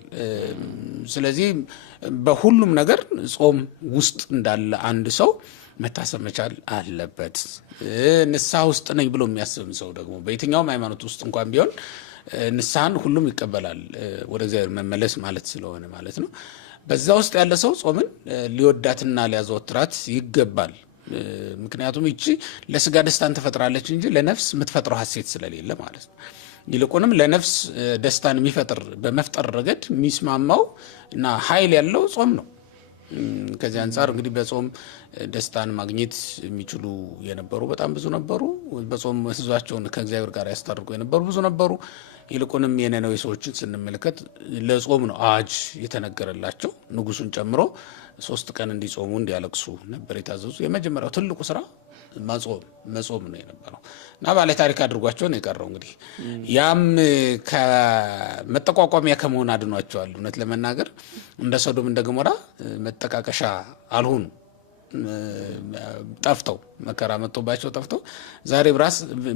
ስለዚህ በሁሉም ነገር ጾም ውስጥ እንዳለ አንድ ሰው መታሰብ መቻል አለበት። ንስሐ ውስጥ ነኝ ብሎ የሚያስብም ሰው ደግሞ በየትኛውም ሃይማኖት ውስጥ እንኳን ቢሆን ንስሐን ሁሉም ይቀበላል፣ ወደ እግዚአብሔር መመለስ ማለት ስለሆነ ማለት ነው። በዛ ውስጥ ያለ ሰው ጾምን ሊወዳትና ሊያዘወትራት ይገባል። ምክንያቱም ይቺ ለስጋ ደስታን ትፈጥራለች እንጂ ለነፍስ የምትፈጥረው ሀሴት ስለሌለ ማለት ነው። ይልቁንም ለነፍስ ደስታን የሚፈጥር በመፍጠር ረገድ የሚስማማው እና ኃይል ያለው ጾም ነው። ከዚህ አንጻር እንግዲህ በጾም ደስታን ማግኘት የሚችሉ የነበሩ በጣም ብዙ ነበሩ። በጾም ሕዝባቸውን ከእግዚአብሔር ጋር ያስታርቁ የነበሩ ብዙ ነበሩ። ይልቁንም የነነዌ ሰዎችን ስንመለከት ለጾም ነው አዋጅ የተነገረላቸው። ንጉሱን ጨምሮ 3 ቀን እንዲጾሙ እንዲያለቅሱ ነበር የታዘዙ። የመጀመሪያው ትልቁ ስራ መጾም ነው የነበረው እና ባለ ታሪክ አድርጓቸው ነው የቀረው። እንግዲህ ያም ከመጠቋቋሚያ ከመሆን አድኗቸዋል። እውነት ለመናገር እንደ ሶዶም እንደ ገሞራ መጠቃቀሻ አልሆኑ። ጠፍተው መከራ መጥቶባቸው ጠፍተው ዛሬ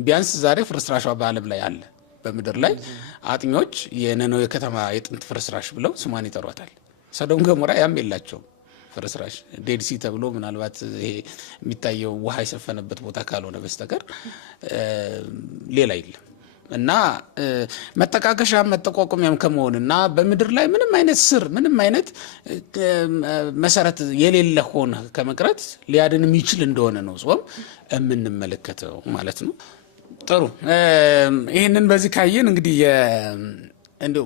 ቢያንስ ዛሬ ፍርስራሿ በዓለም ላይ አለ። በምድር ላይ አጥኞች የነነዌ ከተማ የጥንት ፍርስራሽ ብለው ስሟን ይጠሯታል። ሶዶም ገሞራ ያም የላቸውም ፍርስራሽ። ዴድሲ ተብሎ ምናልባት ይሄ የሚታየው ውሃ የሰፈነበት ቦታ ካልሆነ በስተቀር ሌላ የለም። እና መጠቃቀሻ መጠቋቋሚያም ከመሆንና በምድር ላይ ምንም አይነት ስር ምንም አይነት መሰረት የሌለ ሆነ ከመቅረት ሊያድን የሚችል እንደሆነ ነው ጾም የምንመለከተው ማለት ነው። ጥሩ። ይህንን በዚህ ካየን እንግዲህ እንዲሁ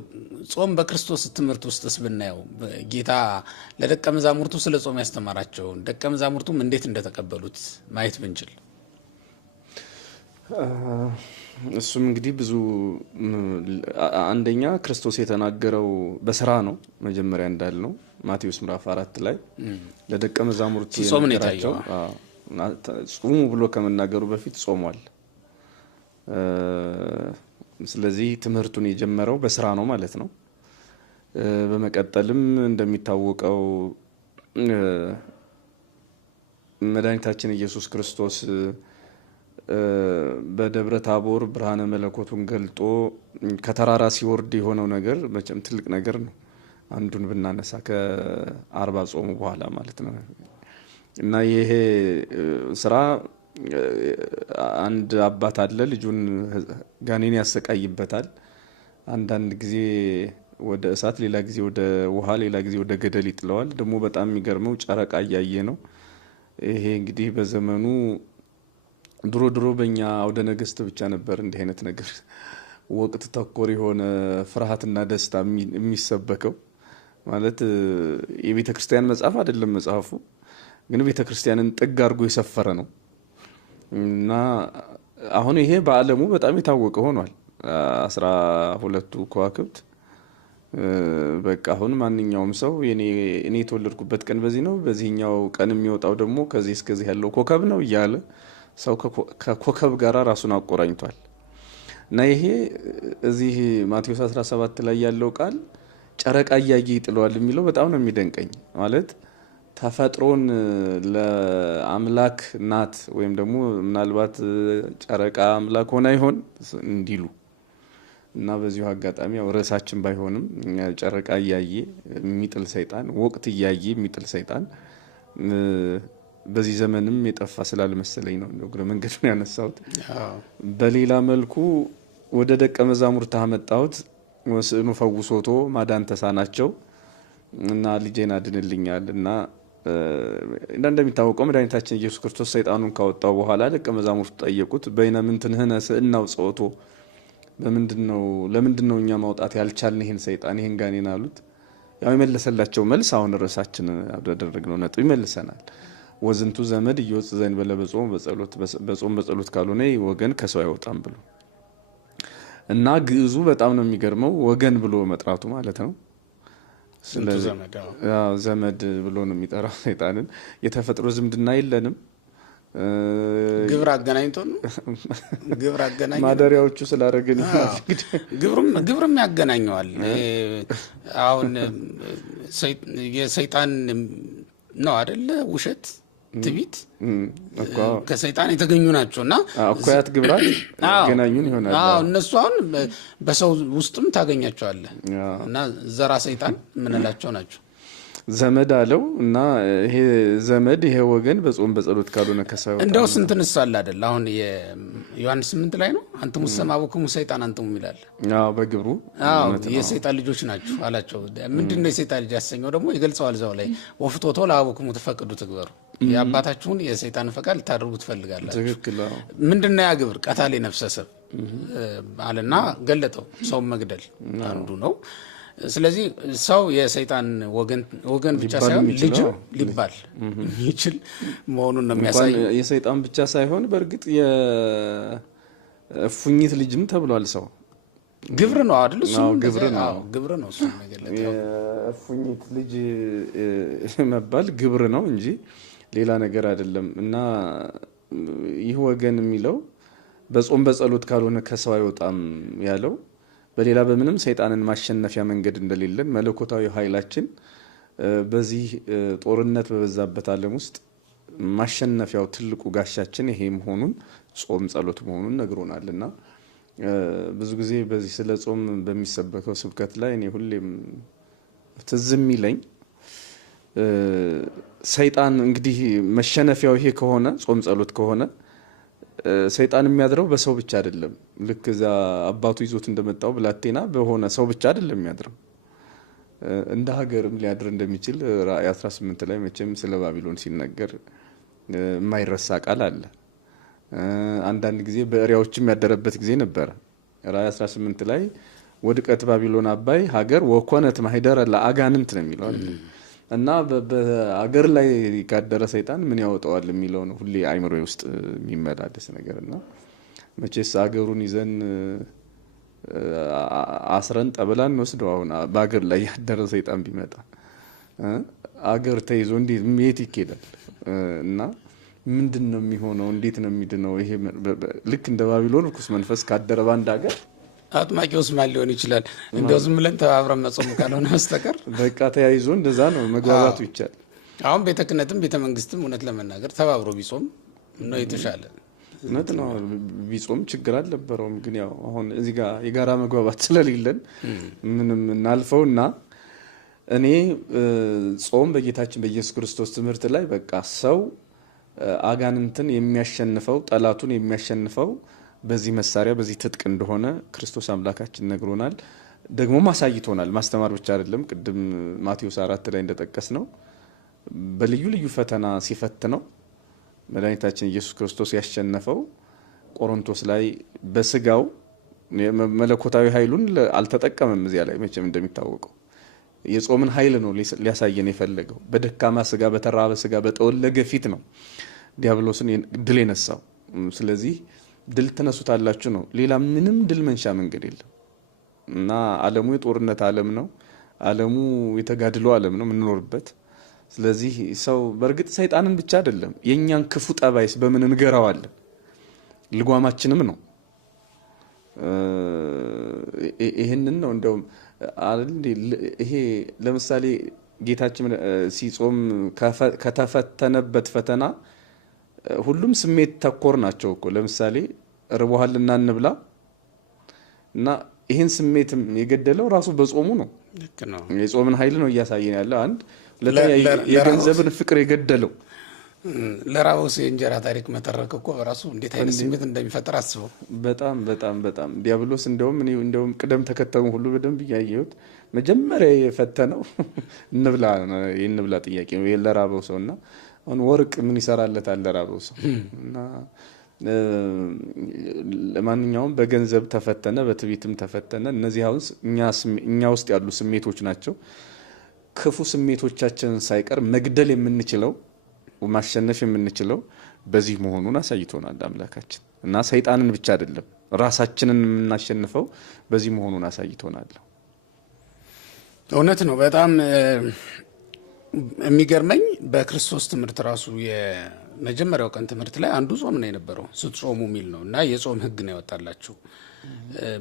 ጾም በክርስቶስ ትምህርት ውስጥስ ብናየው ጌታ ለደቀ መዛሙርቱ ስለ ጾም ያስተማራቸውን ደቀ መዛሙርቱም እንዴት እንደተቀበሉት ማየት ብንችል። እሱም እንግዲህ ብዙ አንደኛ ክርስቶስ የተናገረው በስራ ነው። መጀመሪያ እንዳልነው ማቴዎስ ምዕራፍ 4 ላይ ለደቀ መዛሙርቱ የነገራቸው ጾሙ ብሎ ከመናገሩ በፊት ጾሟል። ስለዚህ ትምህርቱን የጀመረው በስራ ነው ማለት ነው። በመቀጠልም እንደሚታወቀው መድኃኒታችን ኢየሱስ ክርስቶስ በደብረ ታቦር ብርሃነ መለኮቱን ገልጦ ከተራራ ሲወርድ የሆነው ነገር መቼም ትልቅ ነገር ነው። አንዱን ብናነሳ ከ40 ጾሙ በኋላ ማለት ነው። እና ይሄ ስራ አንድ አባት አለ፣ ልጁን ጋኔን ያሰቃይበታል። አንዳንድ ጊዜ ወደ እሳት፣ ሌላ ጊዜ ወደ ውሃ፣ ሌላ ጊዜ ወደ ገደል ይጥለዋል። ደግሞ በጣም የሚገርመው ጨረቃ እያየ ነው። ይሄ እንግዲህ በዘመኑ ድሮ በእኛ አውደ ነገስት ብቻ ነበር እንዲህ አይነት ነገር ወቅት ተኮር የሆነ ፍርሃትና ደስታ የሚሰበከው። ማለት የቤተ ክርስቲያን መጽሐፍ አይደለም መጽሐፉ፣ ግን ቤተ ክርስቲያንን ጥግ አድርጎ የሰፈረ ነው። እና አሁን ይሄ በዓለሙ በጣም የታወቀ ሆኗል። 12ቱ ከዋክብት በቃ አሁን ማንኛውም ሰው እኔ የተወለድኩበት ቀን በዚህ ነው፣ በዚህኛው ቀን የሚወጣው ደግሞ ከዚህ እስከዚህ ያለው ኮከብ ነው እያለ ሰው ከኮከብ ጋር ራሱን አቆራኝቷል። እና ይሄ እዚህ ማቴዎስ 17 ላይ ያለው ቃል ጨረቃ እያየ ይጥለዋል የሚለው በጣም ነው የሚደንቀኝ። ማለት ተፈጥሮን ለአምላክ ናት ወይም ደግሞ ምናልባት ጨረቃ አምላክ ሆና ይሆን እንዲሉ እና በዚሁ አጋጣሚ ያው ርዕሳችን ባይሆንም ጨረቃ እያየ የሚጥል ሰይጣን፣ ወቅት እያየ የሚጥል ሰይጣን በዚህ ዘመንም የጠፋ ስላልመሰለኝ ነው እግረ መንገዱን ያነሳሁት። በሌላ መልኩ ወደ ደቀ መዛሙርት አመጣሁት፣ ወስኑ ፈውሶቶ ማዳን ተሳናቸው እና ልጄን አድንልኛል። እና እንደሚታወቀው መድኃኒታችን ኢየሱስ ክርስቶስ ሰይጣኑን ካወጣው በኋላ ደቀ መዛሙርቱ ጠየቁት፣ በይነ ምንትንህነ ስእናው ጸውቶ፣ ለምንድን ነው እኛ ማውጣት ያልቻልን ይህን ሰይጣን ይህን ጋኔን አሉት። ያው የመለሰላቸው መልስ አሁን ርዕሳችን ያደረግነው ነጥብ ይመልሰናል። ወዝንቱ ዘመድ እየወጽ ዘንድ በጾም በጸሎት ካልሆነ ወገን ከሰው አይወጣም ብሎ እና ግዕዙ በጣም ነው የሚገርመው፣ ወገን ብሎ መጥራቱ ማለት ነው። ስለዚህ ዘመድ ብሎ ነው የሚጠራው ሰይጣንን። የተፈጥሮ ዝምድና የለንም፣ ግብር አገናኝቶ ነው ግብር አገናኝ ማደሪያዎቹ ስላደረግን ግብርም ያገናኘዋል። አሁን የሰይጣን ነው አይደለ? ውሸት፣ ትቢት ከሰይጣን የተገኙ ናቸውና አኳያት ግብራት ገናኙን ይሆናል። እነሱ አሁን በሰው ውስጥም ታገኛቸዋለህ እና ዘራ ሰይጣን ምንላቸው ናቸው። ዘመድ አለው እና ይሄ ዘመድ ይሄ ወገን በጾም በጸሎት ካልሆነ ከሰው እንደው ስንት ንሳል አይደል? አሁን የዮሐንስ 8 ላይ ነው አንተሙ ሰማቡክሙ ሰይጣን አንተሙ ይላል። በግብሩ የሰይጣን ልጆች ናችሁ አላቸው። ምንድነው የሰይጣን ልጅ ያሰኘው ደግሞ ይገልጸዋል እዛው ላይ ወፍቶቶ ለአቡክሙ ተፈቅዱ ትግበሩ፣ የአባታችሁን የሰይጣን ፈቃድ ልታደርጉ ትፈልጋላችሁ። ትክክል። ምንድነው ያ ግብር? ቀታሌ ነፍሰሰብ አለና ገለጠው። ሰው መግደል አንዱ ነው። ስለዚህ ሰው የሰይጣን ወገን ብቻ ሳይሆን ልጅ ሊባል የሚችል መሆኑን ነው የሚያሳይ። የሰይጣን ብቻ ሳይሆን በእርግጥ የእፉኝት ልጅም ተብሏል። ሰው ግብር ነው አይደል? እሱ ግብር ነው። ግብር ነው እሱ የሚገለጠው። የእፉኝት ልጅ መባል ግብር ነው እንጂ ሌላ ነገር አይደለም። እና ይህ ወገን የሚለው በጾም በጸሎት ካልሆነ ከሰው አይወጣም ያለው በሌላ በምንም ሰይጣንን ማሸነፊያ መንገድ እንደሌለን መለኮታዊ ኃይላችን በዚህ ጦርነት በበዛበት ዓለም ውስጥ ማሸነፊያው ትልቁ ጋሻችን ይሄ መሆኑን ጾም ጸሎት መሆኑን ነግሮናልና ብዙ ጊዜ በዚህ ስለ ጾም በሚሰበከው ስብከት ላይ እኔ ሁሌም ትዝም ይለኝ ሰይጣን እንግዲህ መሸነፊያው ይሄ ከሆነ ጾም ጸሎት ከሆነ ሰይጣን የሚያድረው በሰው ብቻ አይደለም። ልክ እዛ አባቱ ይዞት እንደመጣው ብላቴና በሆነ ሰው ብቻ አይደለም የሚያድረው፣ እንደ ሀገርም ሊያድር እንደሚችል ራእይ 18 ላይ መቼም ስለ ባቢሎን ሲነገር የማይረሳ ቃል አለ። አንዳንድ ጊዜ በእሪያዎችም ያደረበት ጊዜ ነበረ። ራእይ 18 ላይ ወድቀት ባቢሎን አባይ ሀገር ወኮነት ማህደረ ለአጋንንት ነው የሚለው እና በአገር ላይ ካደረ ሰይጣን ምን ያወጣዋል የሚለው ነው ሁሌ አይምሮ ውስጥ የሚመላለስ ነገርና መቼስ አገሩን ይዘን አስረን ጠበላን ወስደው አሁን በአገር ላይ ያደረ ሰይጣን ቢመጣ አገር ተይዞ እንዴት የት ይኬዳል? እና ምንድነው የሚሆነው? እንዴት ነው የሚድነው? ይሄ ልክ እንደ ባቢሎን ርኩስ መንፈስ ካደረ ባንድ ሀገር አጥማቂውስ ማን ሊሆን ይችላል? እንደው ዝም ብለን ተባብረን መጾም ካልሆነ በስተቀር በቃ ተያይዞ እንደዛ ነው መግባባቱ ይቻላል። አሁን ቤተ ክህነትም ቤተ መንግስትም እውነት ለመናገር ተባብሮ ቢጾም ነው የተሻለ። እውነት ነው ቢጾም ችግር አልነበረውም። ግን ያው አሁን እዚህ ጋር የጋራ መግባባት ስለሌለን ምንም እናልፈውና እኔ ጾም በጌታችን በኢየሱስ ክርስቶስ ትምህርት ላይ በቃ ሰው አጋንንትን የሚያሸንፈው ጠላቱን የሚያሸንፈው በዚህ መሳሪያ በዚህ ትጥቅ እንደሆነ ክርስቶስ አምላካችን ነግሮናል፣ ደግሞ ማሳይቶናል። ማስተማር ብቻ አይደለም። ቅድም ማቴዎስ 4 ላይ እንደጠቀስ ነው በልዩ ልዩ ፈተና ሲፈትነው መድኃኒታችን ኢየሱስ ክርስቶስ ያሸነፈው ቆሮንቶስ ላይ በስጋው መለኮታዊ ኃይሉን አልተጠቀመም። እዚያ ላይ መቼም እንደሚታወቀው የጾምን ኃይል ነው ሊያሳየን የፈለገው። በደካማ ስጋ በተራበ ስጋ በጠወለገ ፊት ነው ዲያብሎስን ድል የነሳው። ስለዚህ ድል ተነሱታላችሁ ነው። ሌላ ምንም ድል መንሻ መንገድ የለም እና ዓለሙ የጦርነት ዓለም ነው። ዓለሙ የተጋድሎ ዓለም ነው የምንኖርበት። ስለዚህ ሰው በእርግጥ ሰይጣንን ብቻ አይደለም የኛን ክፉ ጠባይስ በምን እንገራዋለን? ልጓማችንም ነው። ይሄንን ነው እንደውም ይሄ ለምሳሌ ጌታችን ሲጾም ከተፈተነበት ፈተና ሁሉም ስሜት ተኮር ናቸው እኮ። ለምሳሌ ርቦሃልና እንብላ እና ይህን ስሜት የገደለው ራሱ በጾሙ ነው። የጾምን ኃይል ነው እያሳየን ያለው። አንድ የገንዘብን ፍቅር የገደለው ለራበው የእንጀራ ታሪክ መተረክ እኮ በራሱ እንዴት አይነት ስሜት እንደሚፈጠር አስበው። በጣም በጣም በጣም ዲያብሎስ እንደውም ቅደም ተከተሉ ሁሉ በደንብ እያየሁት መጀመሪያ የፈተነው እንብላ ጥያቄ ነው ለራበው ሰውና አሁን ወርቅ ምን ይሰራለታል ለራበው ሰው? እና ለማንኛውም በገንዘብ ተፈተነ፣ በትዕቢትም ተፈተነ። እነዚህ አሁን እኛ ውስጥ ያሉ ስሜቶች ናቸው። ክፉ ስሜቶቻችንን ሳይቀር መግደል የምንችለው ማሸነፍ የምንችለው በዚህ መሆኑን አሳይቶናል አምላካችን። እና ሰይጣንን ብቻ አይደለም ራሳችንን የምናሸንፈው በዚህ መሆኑን አሳይቶናል። እውነት ነው። በጣም የሚገርመኝ በክርስቶስ ትምህርት ራሱ የመጀመሪያው ቀን ትምህርት ላይ አንዱ ጾም ነው የነበረው፣ ስትጾሙ የሚል ነው እና የጾም ሕግ ነው ያወጣላቸው።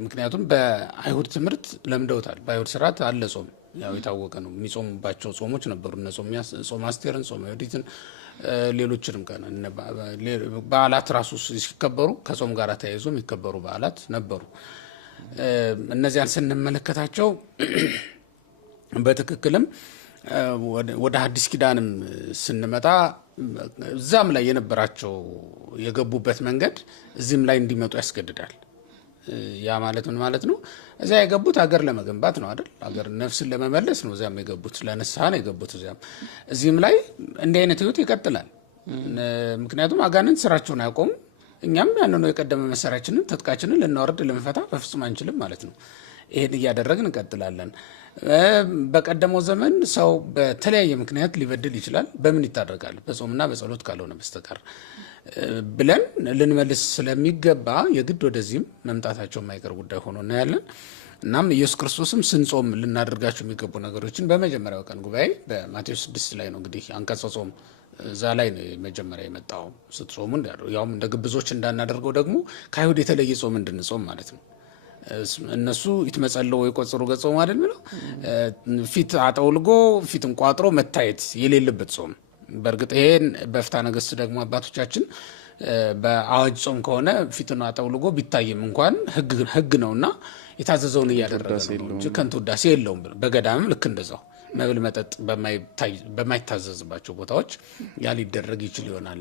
ምክንያቱም በአይሁድ ትምህርት ለምደውታል። በአይሁድ ስርዓት አለ ጾም፣ ያው የታወቀ ነው። የሚጾሙባቸው ጾሞች ነበሩ። እነ ጾም አስቴርን፣ ጾም ዮዲትን፣ ሌሎችንም ቀን በዓላት ራሱ ሲከበሩ ከጾም ጋር ተያይዞ የሚከበሩ በዓላት ነበሩ። እነዚያን ስንመለከታቸው በትክክልም ወደ ሐዲስ ኪዳንም ስንመጣ እዛም ላይ የነበራቸው የገቡበት መንገድ እዚህም ላይ እንዲመጡ ያስገድዳል። ያ ማለት ምን ማለት ነው? እዚያ የገቡት ሀገር ለመገንባት ነው አይደል? ሀገር ነፍስን ለመመለስ ነው እዚያም የገቡት፣ ለንስሐ ነው የገቡት እዚህም ላይ እንዲህ አይነት ህይወት ይቀጥላል። ምክንያቱም አጋንንት ስራቸውን አያቆሙም። እኛም ያንኑ የቀደመ መሳሪያችንን ትጥቃችንን ልናወርድ ልንፈታ በፍጹም አንችልም ማለት ነው። ይሄን እያደረግን እንቀጥላለን። በቀደመው ዘመን ሰው በተለያየ ምክንያት ሊበድል ይችላል። በምን ይታረቃል? በጾምና በጸሎት ካልሆነ በስተቀር ብለን ልንመልስ ስለሚገባ የግድ ወደዚህም መምጣታቸው የማይቀር ጉዳይ ሆኖ እናያለን። እናም ኢየሱስ ክርስቶስም ስንጾም ልናደርጋቸው የሚገቡ ነገሮችን በመጀመሪያው ቀን ጉባኤ በማቴዎስ 6 ላይ ነው እንግዲህ አንቀጸ ጾም እዛ ላይ ነው መጀመሪያ የመጣው። ስትጾሙ ያውም እንደ ግብዞች እንዳናደርገው ደግሞ ከአይሁድ የተለየ ጾም እንድንጾም ማለት ነው። እነሱ ይትመጸለው ወይ ቆጽሩ ገጾም አይደል የሚለው ፊት አጠውልጎ ፊትን ቋጥሮ መታየት የሌለበት ጾም። በእርግጥ ይሄን በፍትሐ ነገሥት ደግሞ አባቶቻችን በአዋጅ ጾም ከሆነ ፊትን አጠውልጎ ቢታይም እንኳን ሕግ ነውና የታዘዘውን እያደረገ ነው እንጂ ከንቱ ውዳሴ የለውም። በገዳምም ልክ እንደዛው መብል መጠጥ በማይታዘዝባቸው ቦታዎች ያ ሊደረግ ይችል ይሆናል።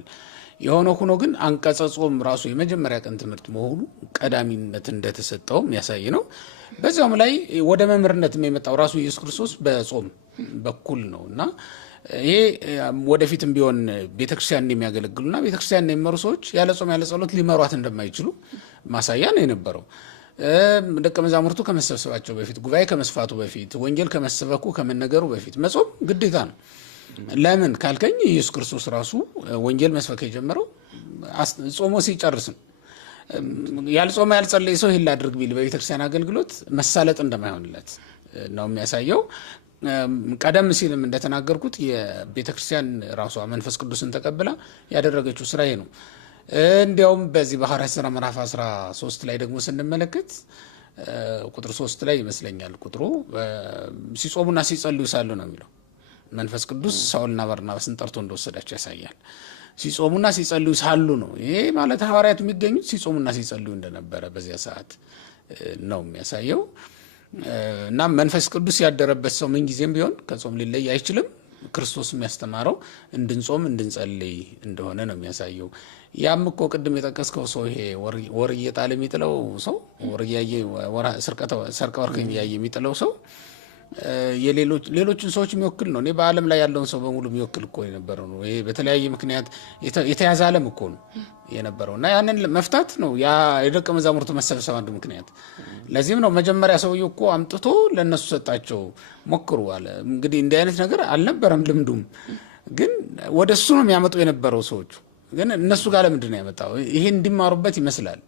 የሆነ ሆኖ ግን አንቀጸ ጾም ራሱ የመጀመሪያ ቀን ትምህርት መሆኑ ቀዳሚነት እንደተሰጠው የሚያሳይ ነው። በዚያውም ላይ ወደ መምህርነትም የመጣው ራሱ ኢየሱስ ክርስቶስ በጾም በኩል ነው እና ይሄ ወደፊትም ቢሆን ቤተክርስቲያን የሚያገለግሉና ቤተክርስቲያን የሚመሩ ሰዎች ያለ ጾም ያለ ጸሎት ሊመሯት እንደማይችሉ ማሳያ ነው የነበረው። ደቀ መዛሙርቱ ከመሰብሰባቸው በፊት፣ ጉባኤ ከመስፋቱ በፊት፣ ወንጌል ከመሰበኩ ከመነገሩ በፊት መጾም ግዴታ ነው። ለምን ካልከኝ ኢየሱስ ክርስቶስ ራሱ ወንጌል መስበክ የጀመረው ጾሞ ሲጨርስ ነው። ያልጾመ ያልጸለየ ሰው ይህን ላድርግ ቢል በቤተክርስቲያን አገልግሎት መሳለጥ እንደማይሆንለት ነው የሚያሳየው። ቀደም ሲልም እንደተናገርኩት የቤተክርስቲያን ራሷ መንፈስ ቅዱስን ተቀብላ ያደረገችው ስራ ይሄ ነው። እንዲያውም በዚህ በሐዋርያት ሥራ ምዕራፍ 13 ላይ ደግሞ ስንመለከት ቁጥር 3 ላይ ይመስለኛል ቁጥሩ ሲጾሙና ሲጸልዩ ሳሉ ነው የሚለው። መንፈስ ቅዱስ ሳውልና በርናባስን ጠርቶ እንደወሰዳቸው ያሳያል። ሲጾሙና ሲጸልዩ ሳሉ ነው። ይሄ ማለት ሐዋርያት የሚገኙት ሲጾሙና ሲጸልዩ እንደነበረ በዚያ ሰዓት ነው የሚያሳየው። እና መንፈስ ቅዱስ ያደረበት ሰው ምንጊዜም ቢሆን ከጾም ሊለይ አይችልም። ክርስቶስ የሚያስተማረው እንድንጾም እንድንጸልይ እንደሆነ ነው የሚያሳየው። ያም እኮ ቅድም የጠቀስከው ሰው ይሄ ወር እየጣለ የሚጥለው ሰው ወር እያየ ሰርቀ ወርቅ እያየ የሚጥለው ሰው ሌሎችን ሰዎች የሚወክል ነው። እኔ በዓለም ላይ ያለውን ሰው በሙሉ የሚወክል እኮ የነበረው ነው። ይሄ በተለያየ ምክንያት የተያዘ ዓለም እኮ ነው የነበረው እና ያንን መፍታት ነው ያ የደቀ መዛሙርቱ መሰብሰብ አንዱ ምክንያት። ለዚህም ነው መጀመሪያ ሰውዬው እኮ አምጥቶ ለእነሱ ሰጣቸው፣ ሞክሩ አለ። እንግዲህ እንዲህ አይነት ነገር አልነበረም ልምዱም፣ ግን ወደ እሱ ነው የሚያመጡ የነበረው ሰዎቹ። ግን እነሱ ጋር ለምንድን ነው ያመጣው? ይሄ እንዲማሩበት ይመስላል።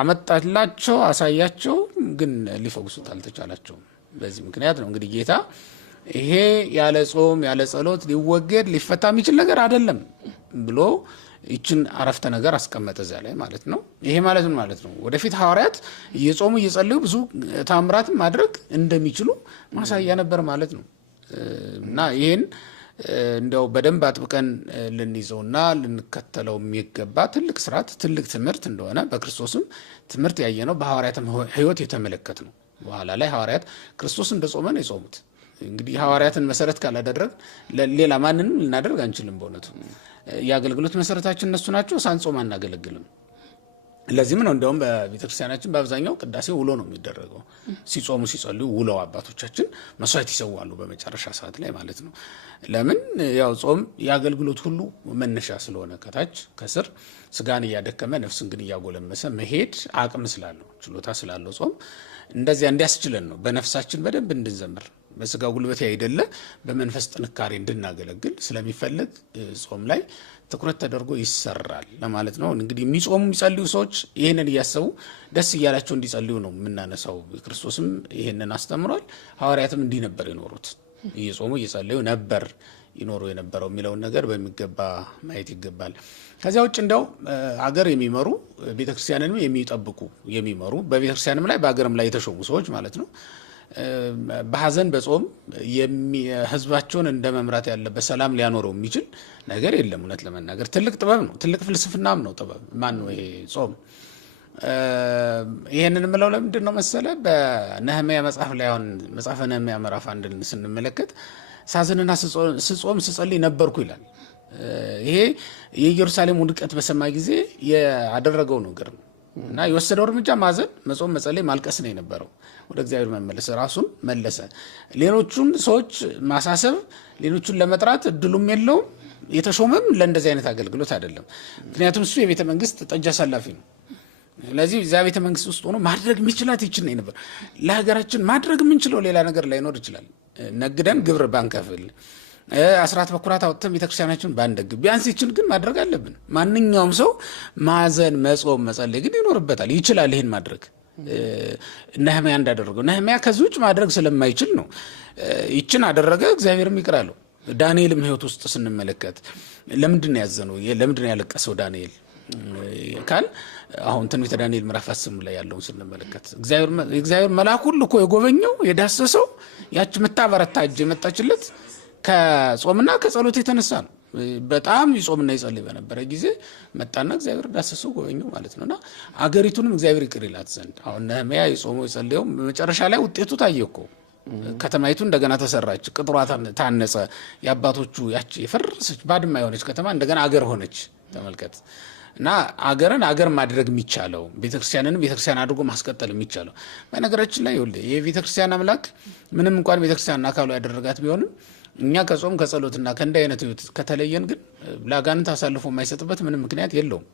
አመጣላቸው፣ አሳያቸው፣ ግን ሊፈውሱት አልተቻላቸውም። በዚህ ምክንያት ነው እንግዲህ ጌታ ይሄ ያለ ጾም ያለ ጸሎት ሊወገድ ሊፈታ የሚችል ነገር አይደለም ብሎ ይችን አረፍተ ነገር አስቀመጠ እዚያ ላይ ማለት ነው። ይሄ ማለት ምን ማለት ነው? ወደፊት ሐዋርያት እየጾሙ እየጸለዩ ብዙ ታምራት ማድረግ እንደሚችሉ ማሳያ ነበር ማለት ነው። እና ይሄን እንደው በደንብ አጥብቀን ልንይዘውና ልንከተለው የሚገባ ትልቅ ስርዓት ትልቅ ትምህርት እንደሆነ በክርስቶስም ትምህርት ያየነው በሐዋርያትም ሕይወት የተመለከት ነው። በኋላ ላይ ሐዋርያት ክርስቶስ እንደ ጾመ ነው የጾሙት። እንግዲህ ሐዋርያትን መሰረት ካላደረግ ሌላ ማንንም ልናደርግ አንችልም። በእውነቱ የአገልግሎት መሰረታችን እነሱ ናቸው። ሳንጾም አናገለግልም። ለዚህም ነው እንደውም በቤተክርስቲያናችን በአብዛኛው ቅዳሴ ውሎ ነው የሚደረገው። ሲጾሙ ሲጸልዩ ውለው አባቶቻችን መስዋዕት ይሰዋሉ በመጨረሻ ሰዓት ላይ ማለት ነው። ለምን? ያው ጾም የአገልግሎት ሁሉ መነሻ ስለሆነ ከታች ከስር ስጋን እያደከመ ነፍስን ግን እያጎለመሰ መሄድ አቅም ስላለው ችሎታ ስላለው ጾም እንደዚያ እንዲያስችለን ነው። በነፍሳችን በደንብ እንድንዘምር በስጋ ጉልበት አይደለ በመንፈስ ጥንካሬ እንድናገለግል ስለሚፈልግ ጾም ላይ ትኩረት ተደርጎ ይሰራል ለማለት ነው። እንግዲህ የሚጾሙ የሚጸልዩ ሰዎች ይህንን እያሰቡ ደስ እያላቸው እንዲጸልዩ ነው የምናነሳው። ክርስቶስም ይህንን አስተምሯል። ሐዋርያትም እንዲህ ነበር የኖሩት። እየጾሙ እየጸለዩ ነበር ይኖሩ የነበረው የሚለውን ነገር በሚገባ ማየት ይገባል። ከዚያ ውጭ እንደው አገር የሚመሩ ቤተክርስቲያንንም የሚጠብቁ የሚመሩ በቤተክርስቲያንም ላይ በአገርም ላይ የተሾሙ ሰዎች ማለት ነው በሐዘን በጾም ህዝባቸውን እንደ መምራት ያለ በሰላም ሊያኖረው የሚችል ነገር የለም። እውነት ለመናገር ትልቅ ጥበብ ነው፣ ትልቅ ፍልስፍናም ነው ጥበብ። ማን ነው ይሄ ጾም? ይሄንን ምለው ለምንድን ነው መሰለ? በነህምያ መጽሐፍ ላይ አሁን መጽሐፈ ነህምያ ምዕራፍ 1 ስንመለከት ሳዝንና ስጾም ስጸልይ ነበርኩ ይላል። ይሄ የኢየሩሳሌም ውድቀት በሰማ ጊዜ ያደረገው ነገር ነው እና የወሰደው እርምጃ ማዘን፣ መጾም፣ መጸለይ፣ ማልቀስ ነው የነበረው። ወደ እግዚአብሔር መመለስ፣ ራሱን መለሰ። ሌሎቹን ሰዎች ማሳሰብ፣ ሌሎቹን ለመጥራት እድሉም የለውም። የተሾመም ለእንደዚህ አይነት አገልግሎት አይደለም። ምክንያቱም እሱ የቤተ መንግስት ጠጅ አሳላፊ ነው። ስለዚህ እዚያ ቤተ መንግስት ውስጥ ሆኖ ማድረግ የሚችላት ይችል ነው ነበር። ለሀገራችን ማድረግ የምንችለው ሌላ ነገር ላይኖር ይችላል። ነግደን ግብር ባንከፍል፣ አስራት በኩራት አውጥተን ቤተክርስቲያናችን ባንደግፍ፣ ቢያንስ ይችል ግን ማድረግ አለብን። ማንኛውም ሰው ማዘን፣ መጾም፣ መጸለይ ግን ይኖርበታል። ይችላል ይህን ማድረግ ነህምያ እንዳደረገው። ነህምያ ከዚህ ውጭ ማድረግ ስለማይችል ነው ይችን አደረገ፣ እግዚአብሔርም ይቅር አለው። ዳንኤልም ህይወት ውስጥ ስንመለከት ለምንድን ነው ያዘነው? ለምንድን ነው ያለቀሰው ዳንኤል ካል አሁን ትንቢተ ዳንኤል ምዕራፍ 10 ላይ ያለውን ስንመለከት እግዚአብሔር መልአኩን ልኮ የጎበኘው የዳሰሰው ያች የምታበረታ እጅ የመጣችለት ከጾምና ከጸሎት የተነሳ ነው። በጣም ይጾምና ይጸልይ በነበረ ጊዜ መጣና እግዚአብሔር ዳሰሰው ጎበኘው ማለት ነውና አገሪቱንም እግዚአብሔር ይቅር ይላት ዘንድ አሁን ነህምያ የጾመው የጸለየው መጨረሻ ላይ ውጤቱ ታየ እኮ። ከተማይቱ እንደገና ተሰራች፣ ቅጥሯ ታነጸ። የአባቶቹ ያቺ የፈረሰች ባድማ የሆነች ከተማ እንደገና አገር ሆነች። ተመልከት። እና አገርን አገር ማድረግ የሚቻለው ቤተክርስቲያንንም ቤተክርስቲያን አድርጎ ማስቀጠል የሚቻለው በነገራችን ላይ ይኸውልህ የቤተክርስቲያን አምላክ ምንም እንኳን ቤተክርስቲያን አካሉ ያደረጋት ቢሆንም እኛ ከጾም ከጸሎትና ከእንደ አይነት ህይወት ከተለየን ግን ለአጋንንት አሳልፎ የማይሰጥበት ምንም ምክንያት የለውም።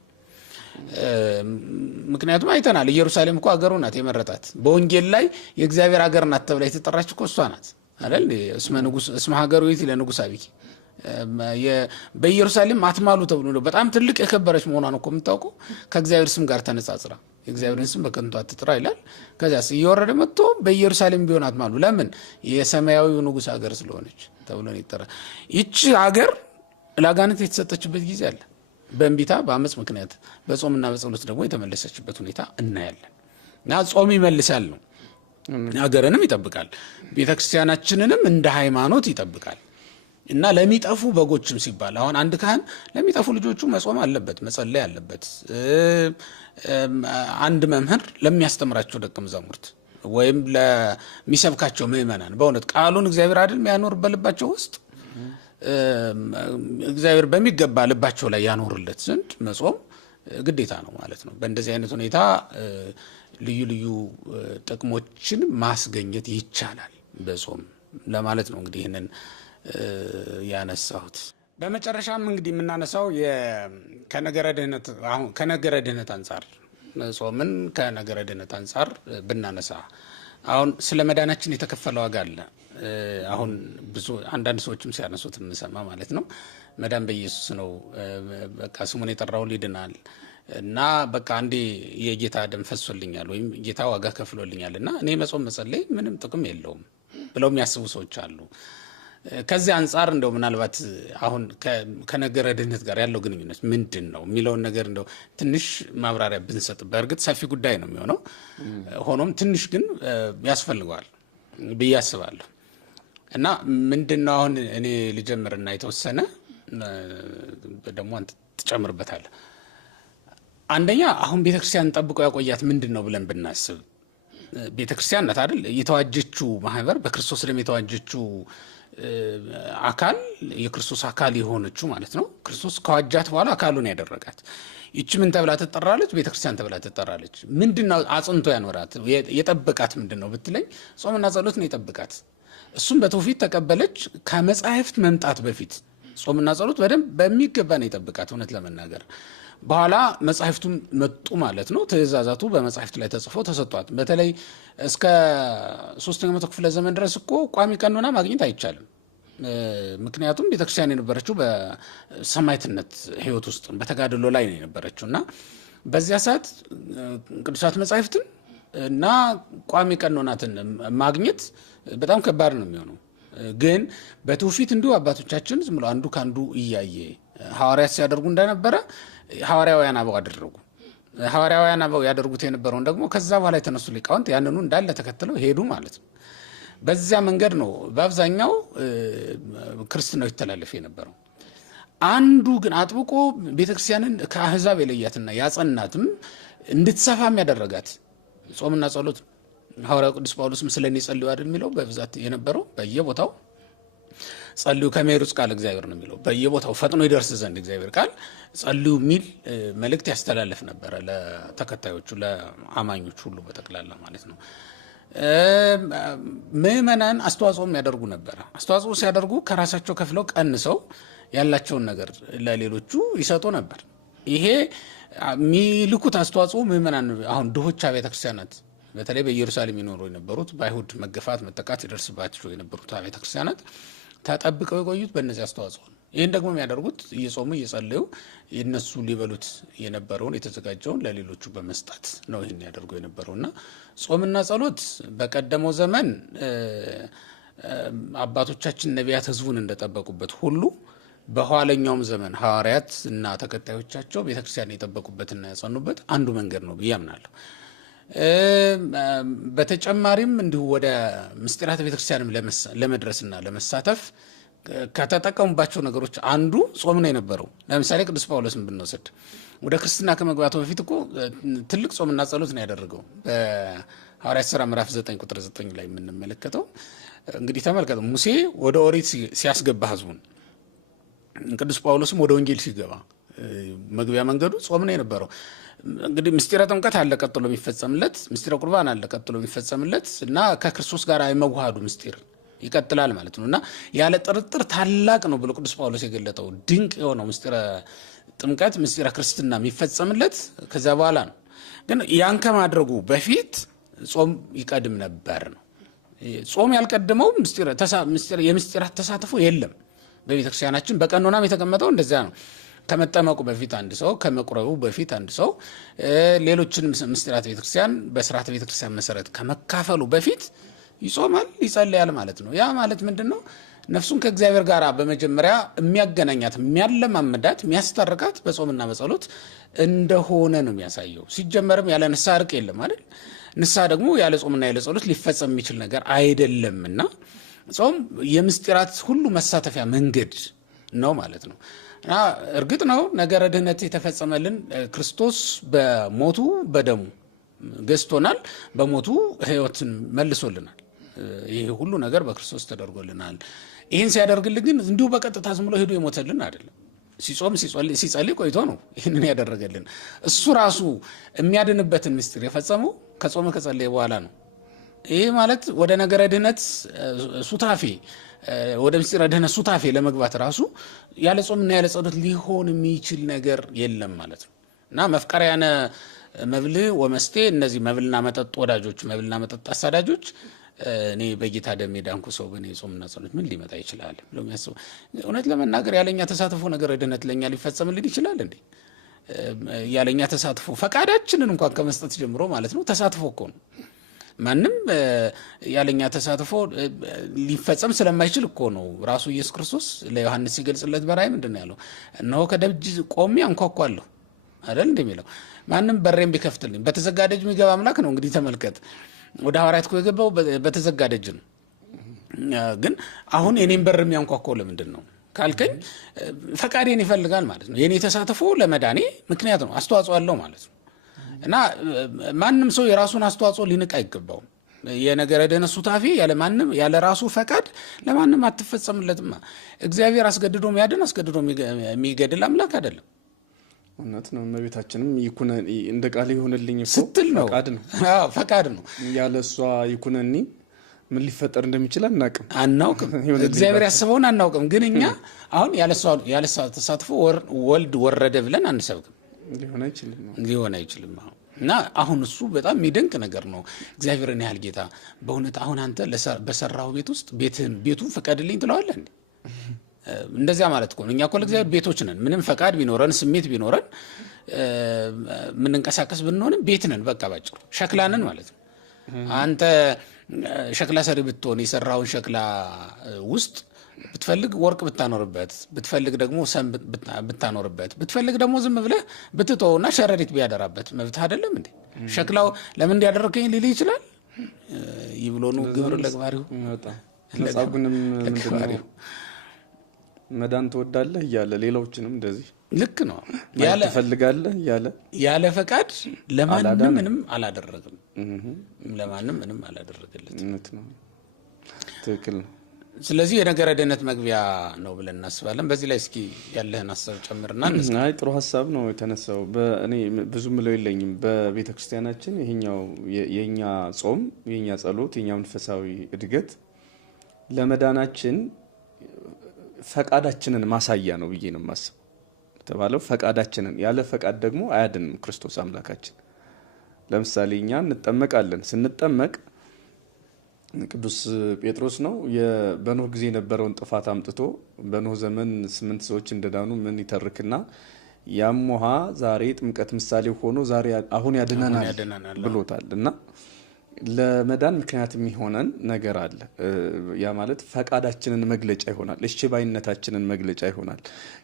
ምክንያቱም አይተናል። ኢየሩሳሌም እኮ አገሩ ናት የመረጣት። በወንጌል ላይ የእግዚአብሔር አገር ናት ተብላ የተጠራች እኮ እሷ ናት አይደል? እስመ ሀገሩ ይእቲ ለንጉሥ አቢኪ በኢየሩሳሌም አትማሉ ተብሎ ነው። በጣም ትልቅ የከበረች መሆኗን እኮ የምታውቀው ከእግዚአብሔር ስም ጋር ተነጻጽራ የእግዚአብሔርን ስም በከንቱ አትጥራ ይላል። ከዚያስ እየወረደ መጥቶ በኢየሩሳሌም ቢሆን አትማሉ። ለምን? የሰማያዊው ንጉሥ ሀገር ስለሆነች ተብሎ ነው ይጠራ። ይቺ ሀገር ለአጋንንት የተሰጠችበት ጊዜ አለ። በእንቢታ በአመፅ ምክንያት በጾምና በጸሎት ደግሞ የተመለሰችበት ሁኔታ እናያለን። እና ጾም ይመልሳል ነው፣ ሀገርንም ይጠብቃል፣ ቤተክርስቲያናችንንም እንደ ሃይማኖት ይጠብቃል። እና ለሚጠፉ በጎችም ሲባል አሁን አንድ ካህን ለሚጠፉ ልጆቹ መጾም አለበት፣ መጸለይ አለበት። አንድ መምህር ለሚያስተምራቸው ደቀ መዛሙርት ወይም ለሚሰብካቸው ምእመናን በእውነት ቃሉን እግዚአብሔር አይደል የሚያኖር በልባቸው ውስጥ እግዚአብሔር በሚገባ ልባቸው ላይ ያኖርለት ዘንድ መጾም ግዴታ ነው ማለት ነው። በእንደዚህ አይነት ሁኔታ ልዩ ልዩ ጥቅሞችን ማስገኘት ይቻላል በጾም ለማለት ነው እንግዲህ ይህንን ያነሳሁት። በመጨረሻም እንግዲህ የምናነሳው ከነገረ ድህነት አንጻር ጾምን ከነገረ ድህነት አንጻር ብናነሳ አሁን ስለ መዳናችን የተከፈለ ዋጋ አለ። አሁን ብዙ አንዳንድ ሰዎችም ሲያነሱት የምሰማ ማለት ነው መዳን በኢየሱስ ነው፣ በቃ ስሙን የጠራው ይድናል እና በቃ አንዴ የጌታ ደም ፈሶልኛል ወይም ጌታ ዋጋ ከፍሎልኛል እና እኔ መጾም መጸለይ ምንም ጥቅም የለውም ብለው የሚያስቡ ሰዎች አሉ። ከዚህ አንጻር እንደው ምናልባት አሁን ከነገረ ድህነት ጋር ያለው ግንኙነት ምንድን ነው የሚለውን ነገር እንደው ትንሽ ማብራሪያ ብንሰጥ፣ በእርግጥ ሰፊ ጉዳይ ነው የሚሆነው፣ ሆኖም ትንሽ ግን ያስፈልገዋል ብዬ አስባለሁ። እና ምንድን ነው አሁን እኔ ልጀምርና የተወሰነ ደግሞ አንተ ትጨምርበታለህ። አንደኛ አሁን ቤተክርስቲያን ጠብቆ ያቆያት ምንድን ነው ብለን ብናስብ ቤተክርስቲያን ናት አይደል? የተዋጀችው ማህበር በክርስቶስ ደም የተዋጀችው አካል የክርስቶስ አካል የሆነችው ማለት ነው። ክርስቶስ ከዋጃት በኋላ አካሉን ያደረጋት ይቺ ምን ተብላ ትጠራለች? ቤተክርስቲያን ተብላ ትጠራለች። ምንድነው አጽንቶ ያኖራት የጠበቃት ምንድነው ብትለኝ ጾምና ጸሎት ነው የጠበቃት። እሱም በትውፊት ተቀበለች። ከመጻሕፍት መምጣት በፊት ጾምና ጸሎት በደንብ በሚገባ ነው የጠበቃት እውነት ለመናገር። በኋላ መጻሕፍቱም መጡ ማለት ነው። ትእዛዛቱ በመጻሕፍት ላይ ተጽፎ ተሰጥቷት። በተለይ እስከ 3ኛው መቶ ክፍለ ዘመን ድረስ እኮ ቋሚ ቀኖና ማግኘት አይቻልም። ምክንያቱም ቤተክርስቲያን የነበረችው በሰማዕትነት ህይወት ውስጥ በተጋድሎ ላይ ነው የነበረችው እና በዚያ ሰዓት ቅዱሳት መጻሕፍትን እና ቋሚ ቀኖናትን ማግኘት በጣም ከባድ ነው የሚሆነው። ግን በትውፊት እንዲሁ አባቶቻችን ዝም ብሎ አንዱ ካንዱ እያየ ሐዋርያት ሲያደርጉ እንደነበረ ሐዋርያውያን አበው አደረጉ። ሐዋርያውያን አበው ያደርጉት የነበረውን ደግሞ ከዛ በኋላ የተነሱ ሊቃውንት ያንኑ እንዳለ ተከትለው ሄዱ ማለት ነው። በዚያ መንገድ ነው በአብዛኛው ክርስትናው ይተላለፍ የነበረው። አንዱ ግን አጥብቆ ቤተክርስቲያንን ከአህዛብ የለያትና ያጸናትም እንድትሰፋም ያደረጋት ጾምና ጸሎት። ሐዋርያው ቅዱስ ጳውሎስም ስለኔ ጸልዩ አይደል የሚለው በብዛት የነበረው በየቦታው ጸልዩ ከመይሩጽ ቃል እግዚአብሔር ነው የሚለው በየቦታው ፈጥኖ ይደርስ ዘንድ እግዚአብሔር ቃል ጸልዩ የሚል መልእክት ያስተላልፍ ነበረ ለተከታዮቹ ለአማኞች ሁሉ በጠቅላላ ማለት ነው። ምእመናን አስተዋጽኦም ያደርጉ ነበረ። አስተዋጽኦ ሲያደርጉ ከራሳቸው ከፍለው ቀንሰው ያላቸውን ነገር ለሌሎቹ ይሰጡ ነበር። ይሄ የሚልኩት አስተዋጽኦ ምእመናን አሁን ድሆች አብያተ ክርስቲያናት በተለይ በኢየሩሳሌም ይኖሩ የነበሩት በአይሁድ መገፋት መጠቃት ይደርስባቸው የነበሩት አብያተ ክርስቲያናት ተጠብቀው የቆዩት በእነዚህ አስተዋጽኦ ነው። ይህን ደግሞ የሚያደርጉት እየጾሙ እየጸለዩ የነሱ ሊበሉት የነበረውን የተዘጋጀውን ለሌሎቹ በመስጣት ነው ይህን ያደርጉ የነበረውና ጾምና ጸሎት በቀደመው ዘመን አባቶቻችን ነቢያት ህዝቡን እንደጠበቁበት ሁሉ በኋለኛውም ዘመን ሐዋርያት እና ተከታዮቻቸው ቤተክርስቲያን የጠበቁበትና ያጸኑበት አንዱ መንገድ ነው ብዬ አምናለሁ። በተጨማሪም እንዲሁ ወደ ምስጢራተ ቤተክርስቲያንም ለመድረስና ለመሳተፍ ከተጠቀሙባቸው ነገሮች አንዱ ጾም ነው የነበረው። ለምሳሌ ቅዱስ ጳውሎስን ብንወስድ ወደ ክርስትና ከመግባቱ በፊት እኮ ትልቅ ጾምና ጸሎት ነው ያደረገው። በሐዋርያት ሥራ ምዕራፍ 9 ቁጥር 9 ላይ የምንመለከተው እንግዲህ ተመልከቱ። ሙሴ ወደ ኦሪት ሲያስገባ ህዝቡን፣ ቅዱስ ጳውሎስም ወደ ወንጌል ሲገባ መግቢያ መንገዱ ጾም ነው የነበረው። እንግዲህ ምስጢረ ጥምቀት አለ ቀጥሎ የሚፈጸምለት፣ ምስጢረ ቁርባን አለ ቀጥሎ የሚፈጸምለት እና ከክርስቶስ ጋር የመዋሃዱ ምስጢር ይቀጥላል ማለት ነው እና ያለ ጥርጥር ታላቅ ነው ብሎ ቅዱስ ጳውሎስ የገለጠው ድንቅ የሆነው ምስጢረ ጥምቀት ምስጢረ ክርስትና የሚፈጸምለት ከዚያ በኋላ ነው። ግን ያን ከማድረጉ በፊት ጾም ይቀድም ነበር ነው። ጾም ያልቀደመው የምስጢራት ተሳትፎ የለም በቤተክርስቲያናችን። በቀኖናም የተቀመጠው እንደዚያ ነው። ከመጠመቁ በፊት አንድ ሰው፣ ከመቁረቡ በፊት አንድ ሰው ሌሎችንም ምስጢራት ቤተክርስቲያን በስርዓተ ቤተክርስቲያን መሰረት ከመካፈሉ በፊት ይጾማል፣ ይጸልያል ማለት ነው። ያ ማለት ምንድነው? ነፍሱን ከእግዚአብሔር ጋር በመጀመሪያ የሚያገናኛት፣ የሚያለማመዳት፣ የሚያስታርቃት በጾምና በጸሎት እንደሆነ ነው የሚያሳየው። ሲጀመርም ያለ ንስሐ እርቅ የለም አይደል? ንስሐ ደግሞ ያለ ጾምና ያለ ጸሎት ሊፈጸም የሚችል ነገር አይደለምና ጾም የምስጢራት ሁሉ መሳተፊያ መንገድ ነው ማለት ነው። እና እርግጥ ነው ነገረ ድህነት የተፈጸመልን ክርስቶስ በሞቱ በደሙ ገዝቶናል፣ በሞቱ ሕይወትን መልሶልናል። ይሄ ሁሉ ነገር በክርስቶስ ተደርጎልናል። ይህን ሲያደርግልን ግን እንዲሁ በቀጥታ ዝም ብሎ ሄዶ የሞተልን አይደለም። ሲጾም ሲጸልይ ቆይቶ ነው ይህንን ያደረገልን። እሱ ራሱ የሚያድንበትን ምስጢር የፈጸመው ከጾመ ከጸለየ በኋላ ነው። ይህ ማለት ወደ ነገረ ድህነት ሱታፌ ወደ ምስጢረ ድህነት ሱታፌ ለመግባት ራሱ ያለ ጾምና ያለ ጸሎት ሊሆን የሚችል ነገር የለም ማለት ነው እና መፍቀሪያነ መብል ወመስቴ፣ እነዚህ መብልና መጠጥ ወዳጆች፣ መብልና መጠጥ አሳዳጆች እኔ በጌታ ደም የዳንኩ ሰው በእኔ ጾምና ጸሎት ምን ሊመጣ ይችላል ብለው የሚያስቡ፣ እውነት ለመናገር ያለኛ ተሳትፎ ነገረ ድህነት ለኛ ሊፈጸምልን ይችላል እንዴ? ያለኛ ተሳትፎ ፈቃዳችንን እንኳን ከመስጠት ጀምሮ ማለት ነው ተሳትፎ እኮ ነው። ማንም ያለኛ ተሳትፎ ሊፈጸም ስለማይችል እኮ ነው ራሱ ኢየሱስ ክርስቶስ ለዮሐንስ ሲገልጽለት በራእይ ምንድን ነው ያለው? እነሆ ከደጅ ቆሜ አንኳኳለሁ አይደል እንደሚለው፣ ማንም በሬን ቢከፍትልኝ። በተዘጋ ደጅ የሚገባ አምላክ ነው። እንግዲህ ተመልከት፣ ወደ ሐዋርያት እኮ የገባው በተዘጋ ደጅ ነው። ግን አሁን የኔን በር የሚያንኳኳው ለምንድን ነው ካልከኝ፣ ፈቃዴን ይፈልጋል ማለት ነው። የኔ ተሳትፎ ለመዳኔ ምክንያት ነው፣ አስተዋጽኦ አለው ማለት ነው። እና ማንም ሰው የራሱን አስተዋጽኦ ሊንቅ አይገባውም። የነገረ ድህነት ሱታፌ ያለ ራሱ ፈቃድ ለማንም አትፈጸምለትም። እግዚአብሔር አስገድዶ የሚያድን አስገድዶ የሚገድል አምላክ አይደለም። እውነት ነው። እመቤታችንም እንደ ቃል ይሁንልኝ ስትል ነው፣ ፈቃድ ነው። ያለ እሷ ይኩነኒ ምን ሊፈጠር እንደሚችል አናውቅም። እግዚአብሔር ያስበውን አናውቅም። ግን እኛ አሁን ያለ እሷ ተሳትፎ ወልድ ወረደ ብለን አንሰብክም። ሊሆን አይችልም። እና አሁን እሱ በጣም የሚደንቅ ነገር ነው። እግዚአብሔርን ያህል ጌታ በእውነት አሁን አንተ በሰራው ቤት ውስጥ ቤቱን ፍቀድልኝ ትለዋለህ እንዴ? እንደዚያ ማለት እኮ ነው። እኛ እኮ ለእግዚአብሔር ቤቶች ነን። ምንም ፈቃድ ቢኖረን ስሜት ቢኖረን የምንንቀሳቀስ ብንሆንም ቤት ነን። በቃ ባጭሩ ሸክላ ነን ማለት ነው። አንተ ሸክላ ሰሪ ብትሆን የሰራውን ሸክላ ውስጥ ብትፈልግ ወርቅ ብታኖርበት፣ ብትፈልግ ደግሞ ሰም ብታኖርበት፣ ብትፈልግ ደግሞ ዝም ብለህ ብትተውና ሸረሪት ቢያደራበት መብት አይደለም እንዴ? ሸክላው ለምን እንዲያደረከኝ ሊል ይችላል። ይብሎኑ ግብር ለግባሪው መጻጉንም ምንድነው መዳን ትወዳለህ እያለ ሌሎችንም እንደዚህ ልክ ነው ያለ ትፈልጋለህ እያለ ያለ ፈቃድ ለማንም ምንም አላደረግም። ለማንም ምንም አላደረገለትም። ትክክል ነው። ስለዚህ የነገረ ድነት መግቢያ ነው ብለን እናስባለን። በዚህ ላይ እስኪ ያለህን ሐሳብ ጨምርና እንስማ። አይ ጥሩ ሐሳብ ነው የተነሳው። እኔ ብዙ ምለው የለኝም። በቤተ ክርስቲያናችን ይሄኛው የኛ ጾም፣ የኛ ጸሎት፣ የኛ መንፈሳዊ እድገት ለመዳናችን ፈቃዳችንን ማሳያ ነው ብዬ ነው የማስበው። ተባለው ፈቃዳችንን፣ ያለ ፈቃድ ደግሞ አያድንም ክርስቶስ አምላካችን። ለምሳሌ እኛ እንጠመቃለን። ስንጠመቅ ቅዱስ ጴጥሮስ ነው በኖህ ጊዜ የነበረውን ጥፋት አምጥቶ በኖህ ዘመን 8 ሰዎች እንደዳኑ ምን ይተርክና ያም ውሃ ዛሬ ጥምቀት ምሳሌ ሆኖ ዛሬ አሁን ያድነናል ብሎታል። እና ለመዳን ምክንያት የሚሆነን ነገር አለ። ያ ማለት ፈቃዳችንን መግለጫ ይሆናል። እሺ ባይነታችንን መግለጫ ይሆናል።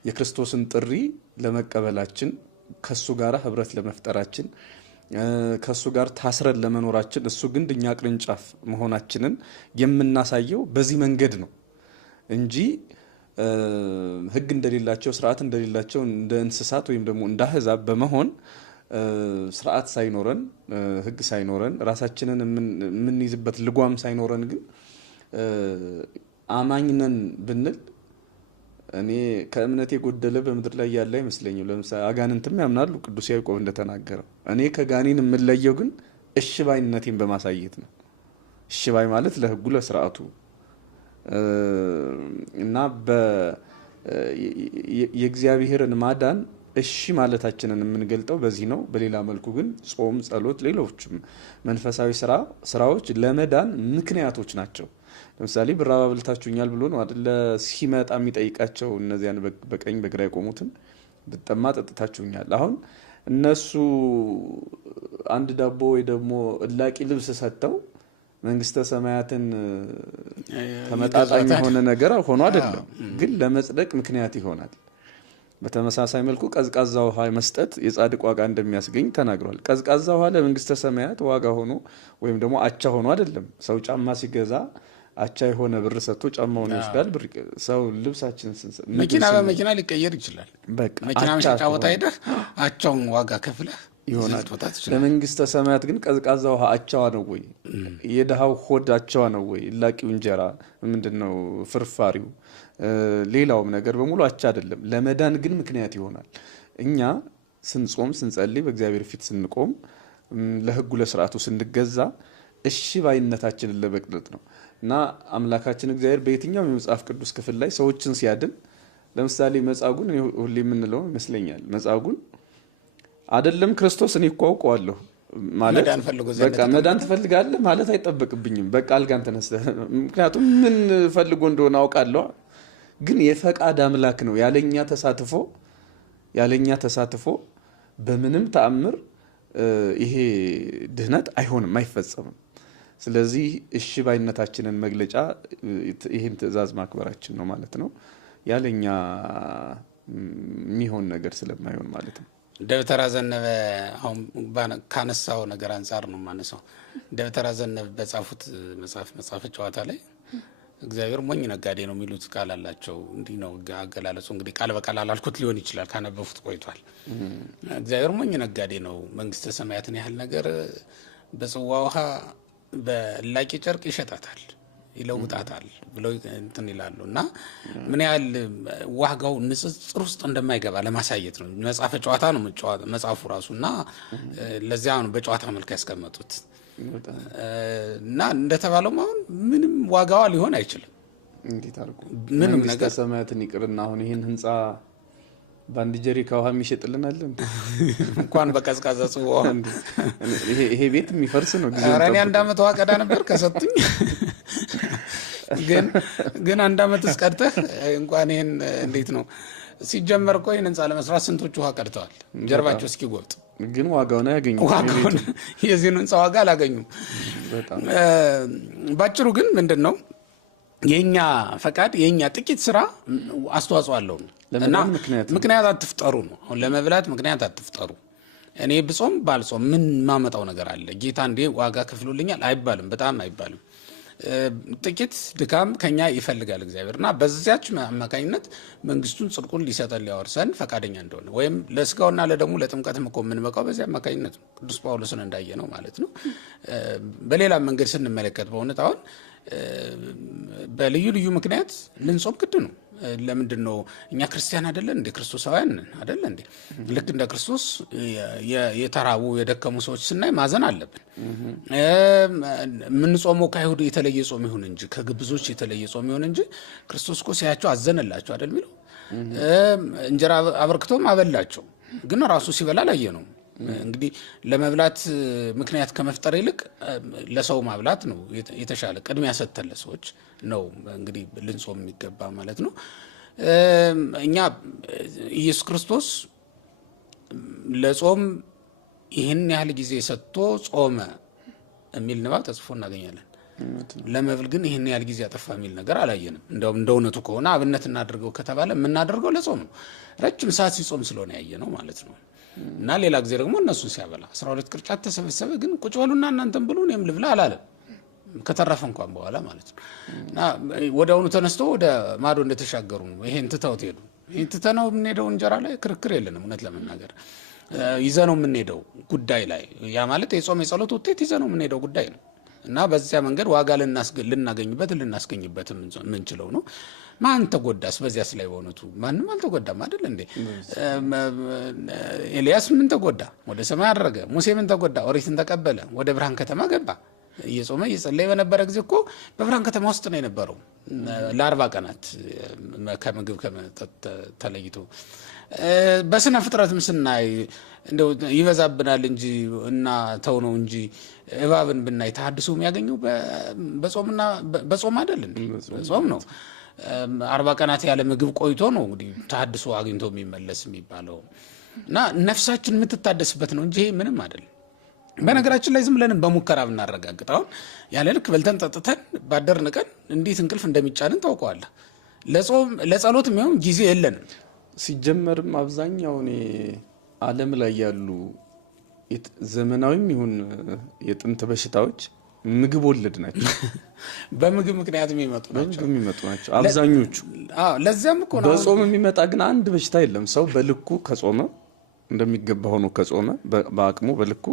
የክርስቶስን ጥሪ ለመቀበላችን፣ ከሱ ጋር ህብረት ለመፍጠራችን፣ ከሱ ጋር ታስረን ለመኖራችን፣ እሱ ግን እኛ ቅርንጫፍ መሆናችንን የምናሳየው በዚህ መንገድ ነው እንጂ ህግ እንደሌላቸው ስርዓት እንደሌላቸው እንደ እንስሳት ወይም ደግሞ እንደ አህዛብ በመሆን ስርዓት ሳይኖረን ህግ ሳይኖረን ራሳችንን የምንይዝበት ልጓም ሳይኖረን ግን አማኝነን ብንል እኔ ከእምነቴ ጎደለ በምድር ላይ ያለ አይመስለኝም። ለምሳሌ አጋንንትም ያምናሉ። ቅዱስ ያዕቆብ እንደተናገረው እኔ ከጋኔን የምለየው ግን እሺ ባይነቴን በማሳየት ነው። እሺ ባይ ማለት ለህጉ ለስርዓቱ እና የእግዚአብሔርን ማዳን እሺ ማለታችንን የምንገልጠው በዚህ ነው። በሌላ መልኩ ግን ጾም፣ ጸሎት፣ ሌሎችም መንፈሳዊ ስራዎች ለመዳን ምክንያቶች ናቸው። ለምሳሌ ብራብ አብልታችሁኛል ብሎ ነው አይደል ሲመጣ የሚጠይቃቸው እነዚያን በቀኝ በግራ የቆሙትን ብጠማ ጠጥታችሁኛል። አሁን እነሱ አንድ ዳቦ ወይ ደግሞ እላቂ ልብስ ሰጥተው መንግስተ ሰማያትን ተመጣጣኝ የሆነ ነገር ሆኖ አይደለም፣ ግን ለመጽደቅ ምክንያት ይሆናል። በተመሳሳይ መልኩ ቀዝቃዛ ውሃ መስጠት የጻድቅ ዋጋ እንደሚያስገኝ ተናግሯል። ቀዝቃዛ ውሃ ለመንግስተ ሰማያት ዋጋ ሆኖ ወይም ደግሞ አቻ ሆኖ አይደለም። ሰው ጫማ ሲገዛ አቻ የሆነ ብር ሰጥቶ ጫማውን ይወስዳል። ብር ሰው ልብሳችን መኪና በመኪና ሊቀየር ይችላል። በቃ መኪና መሸጫ ቦታ ሄደህ አቻውን ዋጋ ከፍለህ ይሆናል። ለመንግስተ ሰማያት ግን ቀዝቃዛ ውሃ አቻዋ ነው ወይ? የድሃው ሆድ አቻዋ ነው ወይ? ላቂው እንጀራ ምንድነው? ፍርፋሪው ሌላውም ነገር በሙሉ አቻ አይደለም። ለመዳን ግን ምክንያት ይሆናል። እኛ ስንጾም፣ ስንጸልይ፣ በእግዚአብሔር ፊት ስንቆም፣ ለህጉ ለስርዓቱ ስንገዛ እሺ ባይነታችንን ለመግለጥ ነው እና አምላካችን እግዚአብሔር በየትኛውም የመጽሐፍ ቅዱስ ክፍል ላይ ሰዎችን ሲያድን፣ ለምሳሌ መጻጉን ሁሌ የምንለው ይመስለኛል። መጻጉን አይደለም ክርስቶስ እኔ እኮ አውቀዋለሁ ማለት በቃ መዳን ትፈልጋለህ ማለት አይጠበቅብኝም። በቃ አልጋን ተነስተህ ምክንያቱም ምን ፈልጎ እንደሆነ አውቃለሁ። ግን የፈቃድ አምላክ ነው። ያለኛ ተሳትፎ በምንም ተአምር ይሄ ድህነት አይሆንም፣ አይፈጸምም። ስለዚህ እሺ ባይነታችንን መግለጫ ይህን ትእዛዝ ማክበራችን ነው ማለት ነው። ያለኛ የሚሆን ነገር ስለማይሆን ማለት ነው። ደብተራ ዘነበ አሁን ካነሳው ነገር አንጻር ነው ማነሳው። ደብተራ ዘነበ በጻፉት መጽሐፍ ጨዋታ ላይ እግዚአብሔር ሞኝ ነጋዴ ነው የሚሉት ቃል አላቸው። እንዲህ ነው አገላለጹ። እንግዲህ ቃል በቃል አላልኩት ሊሆን ይችላል፣ ካነበፉት ቆይቷል። እግዚአብሔር ሞኝ ነጋዴ ነው፣ መንግስተ ሰማያትን ያህል ነገር በጽዋ ውሃ በላቂ ጨርቅ ይሸጣታል፣ ይለውጣታል ብለው እንትን ይላሉ። እና ምን ያህል ዋጋው ንጽጽር ውስጥ እንደማይገባ ለማሳየት ነው። መጽሐፈ ጨዋታ ነው መጽሐፉ ራሱ እና ለዚያ ነው በጨዋታ መልክ ያስቀመጡት። እና እንደተባለው አሁን ምንም ዋጋዋ ሊሆን አይችልም። እንዴት አድርጎ ምንም ነገር ሰማያትን ይቅርና አሁን ይሄን ህንጻ ባንድ ጀሪካ ውሃ የሚሸጥልናል እንኳን በቀዝቃዛ ጽዋ ይሄ ቤት የሚፈርስ ነው። እኔ አንድ አመት ውሃ ቀዳ ነበር ከሰጡኝ። ግን አንድ አመት እስቀድተህ እንኳን ይሄን እንዴት ነው ሲጀመር እኮ ይህን ህንፃ ለመስራት ስንቶች ውሃ ቀድተዋል ጀርባቸው እስኪጎብጥ፣ ግን ዋጋውን አያገኙም። የዚህን ህንፃ ዋጋ አላገኙም። ባጭሩ ግን ምንድን ነው የኛ ፈቃድ የኛ ጥቂት ስራ አስተዋጽኦ አለው እና ምክንያት አትፍጠሩ ነው። አሁን ለመብላት ምክንያት አትፍጠሩ። እኔ ብጾም ባልጾም ምን ማመጣው ነገር አለ? ጌታ እንዴ ዋጋ ከፍሎልኛል አይባልም፣ በጣም አይባልም። ጥቂት ድካም ከኛ ይፈልጋል እግዚአብሔርና በዚያች አማካኝነት መንግስቱን ጽድቁን ሊሰጠን ሊያወርሰን ፈቃደኛ እንደሆነ ወይም ለስጋውና ለደሙ ለጥምቀትም እኮ የምንበቃው በዚያ አማካኝነት ነው። ቅዱስ ጳውሎስን እንዳየ ነው ማለት ነው። በሌላ መንገድ ስንመለከት በእውነት አሁን በልዩ ልዩ ምክንያት ልንጾም ግድ ነው። ለምንድን ነው እኛ ክርስቲያን አይደለን እንደ ክርስቶሳውያን አይደለን እንዴ? ልክ እንደ ክርስቶስ የተራቡ የደከሙ ሰዎች ስናይ ማዘን አለብን። የምንጾመው ከአይሁድ የተለየ ጾም ይሁን እንጂ ከግብዞች የተለየ ጾም ይሁን እንጂ ክርስቶስ እኮ ሲያቸው አዘነላቸው አይደል የሚለው። እንጀራ አበርክቶም አበላቸው፣ ግን ራሱ ሲበላ ላየ ነው። እንግዲህ ለመብላት ምክንያት ከመፍጠር ይልቅ ለሰው ማብላት ነው የተሻለ። ቅድሚያ ሰጥተን ለሰዎች ነው እንግዲህ ልንጾም የሚገባ ማለት ነው። እኛ ኢየሱስ ክርስቶስ ለጾም ይህን ያህል ጊዜ ሰጥቶ ጾመ የሚል ንባብ ተጽፎ እናገኛለን። ለመብል ግን ይህን ያህል ጊዜ ያጠፋ የሚል ነገር አላየንም። እንደውም እንደ እውነቱ ከሆነ አብነት እናደርገው ከተባለ የምናደርገው ለጾም ነው። ረጅም ሰዓት ሲጾም ስለሆነ ያየ ነው ማለት ነው። እና ሌላ ጊዜ ደግሞ እነሱን ሲያበላ 12 ቅርጫት ተሰበሰበ፣ ግን ቁጭ በሉና እናንተም ብሉ እኔም ልብላ አላለም። ከተረፈ እንኳን በኋላ ማለት ነው። እና ወዲያውኑ ተነስቶ ወደ ማዶ እንደተሻገሩ ነው። ይሄን ትተውት ሄዱ። ይሄን ትተነው የምንሄደው እንጀራ ላይ ክርክር የለንም። እውነት ለመናገር ይዘነው የምንሄደው ጉዳይ ላይ ያ ማለት የጾም የጸሎት ውጤት ይዘነው የምንሄደው ጉዳይ ነው። እና በዚያ መንገድ ዋጋ ልናገኝበት የምንችለው ነው። ማን ተጎዳስ? በዚያስ ላይ በእውነቱ ማንም አልተጎዳም አይደል እንዴ? ኤልያስ ምን ተጎዳ? ወደ ሰማይ አረገ። ሙሴ ምን ተጎዳ? ኦሪትን ተቀበለ፣ ወደ ብርሃን ከተማ ገባ። እየጾመ እየጸለየ በነበረ ጊዜ እኮ በብርሃን ከተማ ውስጥ ነው የነበረው ለ40 ቀናት ከምግብ ከመጠጥ ተለይቶ። በስነ ፍጥረትም ስናይ እንደው ይበዛብናል እንጂ እና ተው ነው እንጂ እባብን ብናይ ተሐድሶ የሚያገኘው በጾምና በጾም አይደል እንዴ? በጾም ነው። 40 ቀናት ያለ ምግብ ቆይቶ ነው እንግዲህ ተሐድሶ አግኝቶ የሚመለስ የሚባለው። እና ነፍሳችን የምትታደስበት ነው እንጂ ምንም አይደለም። በነገራችን ላይ ዝም ብለን በሙከራ ብናረጋግጥ አሁን ያለ ልክ በልተን ጠጥተን ባደርን ቀን እንዴት እንቅልፍ እንደሚጫንን ታውቀዋለህ። ለጸሎት የሚሆን ጊዜ የለንም። ሲጀመርም አብዛኛው ዓለም ላይ ያሉ ዘመናዊም ይሁን የጥንት በሽታዎች ምግብ ወለድ ናቸው። በምግብ ምክንያት የሚመጡ ናቸው አብዛኞቹ። ለዚያም እኮ ነው በጾም የሚመጣ ግን አንድ በሽታ የለም። ሰው በልኩ ከጾመ እንደሚገባ ሆኖ ከጾመ በአቅሙ በልኩ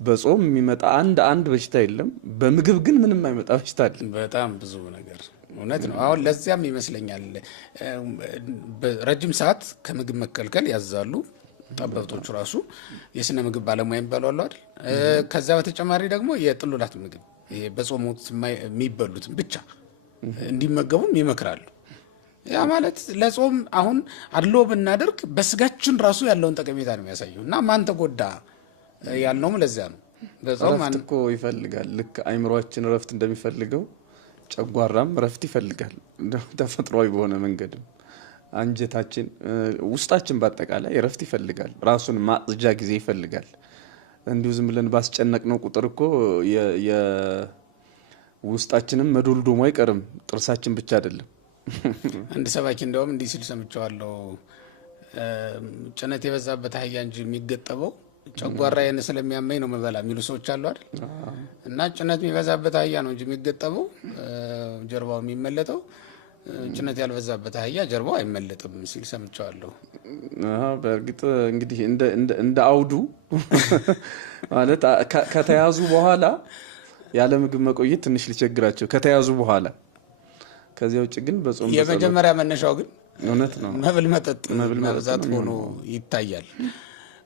በጾም የሚመጣ አንድ በሽታ የለም። በምግብ ግን ምንም አይመጣ በሽታ አለ። በጣም ብዙ ነገር እውነት ነው። አሁን ለዚያም ይመስለኛል ረጅም ሰዓት ከምግብ መከልከል ያዛሉ ጠበብቶቹ ራሱ የስነ ምግብ ባለሙያ የሚባሉ አሉ አይደል? ከዛ በተጨማሪ ደግሞ የጥሉላት ምግብ በጾም የሚበሉትን ብቻ እንዲመገቡም ይመክራሉ። ያ ማለት ለጾም አሁን አድሎ ብናደርግ በስጋችን ራሱ ያለውን ጠቀሜታ ነው የሚያሳየው። እና ማን ተጎዳ ያልነውም ለዚያ ነው። ረፍት እኮ ይፈልጋል። ልክ አይምሯችን ረፍት እንደሚፈልገው ጨጓራም ረፍት ይፈልጋል። ተፈጥሯዊ በሆነ መንገድም አንጀታችን፣ ውስጣችን በአጠቃላይ ረፍት ይፈልጋል። ራሱን ማጽጃ ጊዜ ይፈልጋል። እንዲሁ ዝም ብለን ባስጨነቅነው ቁጥር እኮ ውስጣችንም መዶልዶሙ አይቀርም። ጥርሳችን ብቻ አይደለም። አንድ ሰባኪ እንደውም እንዲህ ሲል ሰምቼዋለሁ። ጭነት የበዛበት አህያ እንጂ የሚገጠበው ጨጓራዬን ስለሚያመኝ ነው መበላ የሚሉ ሰዎች አሉ አይደል? እና ጭነት የሚበዛበት አህያ ነው እንጂ የሚገጠበው ጀርባው የሚመለጠው፣ ጭነት ያልበዛበት አህያ ጀርባው አይመለጥም ሲል ሰምቼዋለሁ። በእርግጥ እንግዲህ እንደ አውዱ ማለት ከተያዙ በኋላ ያለ ምግብ መቆየት ትንሽ ሊቸግራቸው ከተያዙ በኋላ። ከዚያ ውጭ ግን በጾም የመጀመሪያ መነሻው ግን እውነት ነው መብል መጠጥ መብዛት ሆኖ ይታያል።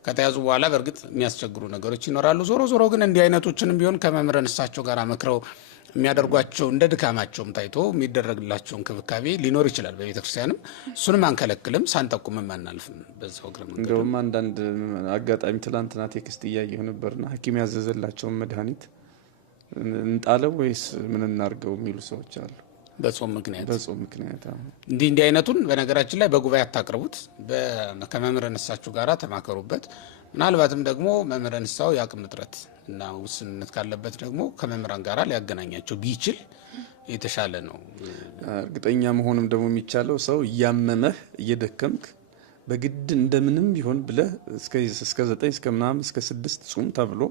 ከተያዙ በኋላ በእርግጥ የሚያስቸግሩ ነገሮች ይኖራሉ። ዞሮ ዞሮ ግን እንዲህ አይነቶችንም ቢሆን ከመምህራን እሳቸው ጋር መክረው የሚያደርጓቸው እንደ ድካማቸውም ታይቶ የሚደረግላቸው እንክብካቤ ሊኖር ይችላል በቤተክርስቲያንም። እሱንም አንከለክልም፣ ሳንጠቁምም አናልፍም። በዛው እግረ መንገድ እንደውም አንዳንድ አጋጣሚ ትላንትና ቴክስት እያየሁ ነበርና ሐኪም ያዘዘላቸውን መድኃኒት እንጣለው ወይስ ምን እናርገው የሚሉ ሰዎች አሉ። በጾም ምክንያት እንዲህ አይነቱን በነገራችን ላይ በጉባኤ አታቅርቡት። ከመምህረ ንስሐችሁ ጋራ ተማከሩበት። ምናልባትም ደግሞ መምህረ ንስሐው የአቅም እጥረት እና ውስንነት ካለበት ደግሞ ከመምህራን ጋራ ሊያገናኛቸው ቢችል የተሻለ ነው። እርግጠኛ መሆንም ደግሞ የሚቻለው ሰው እያመመህ እየደከምክ በግድ እንደምንም ቢሆን ብለህ እስከ 9 እስከ ምናምን እስከ 6 ጾም ተብሎ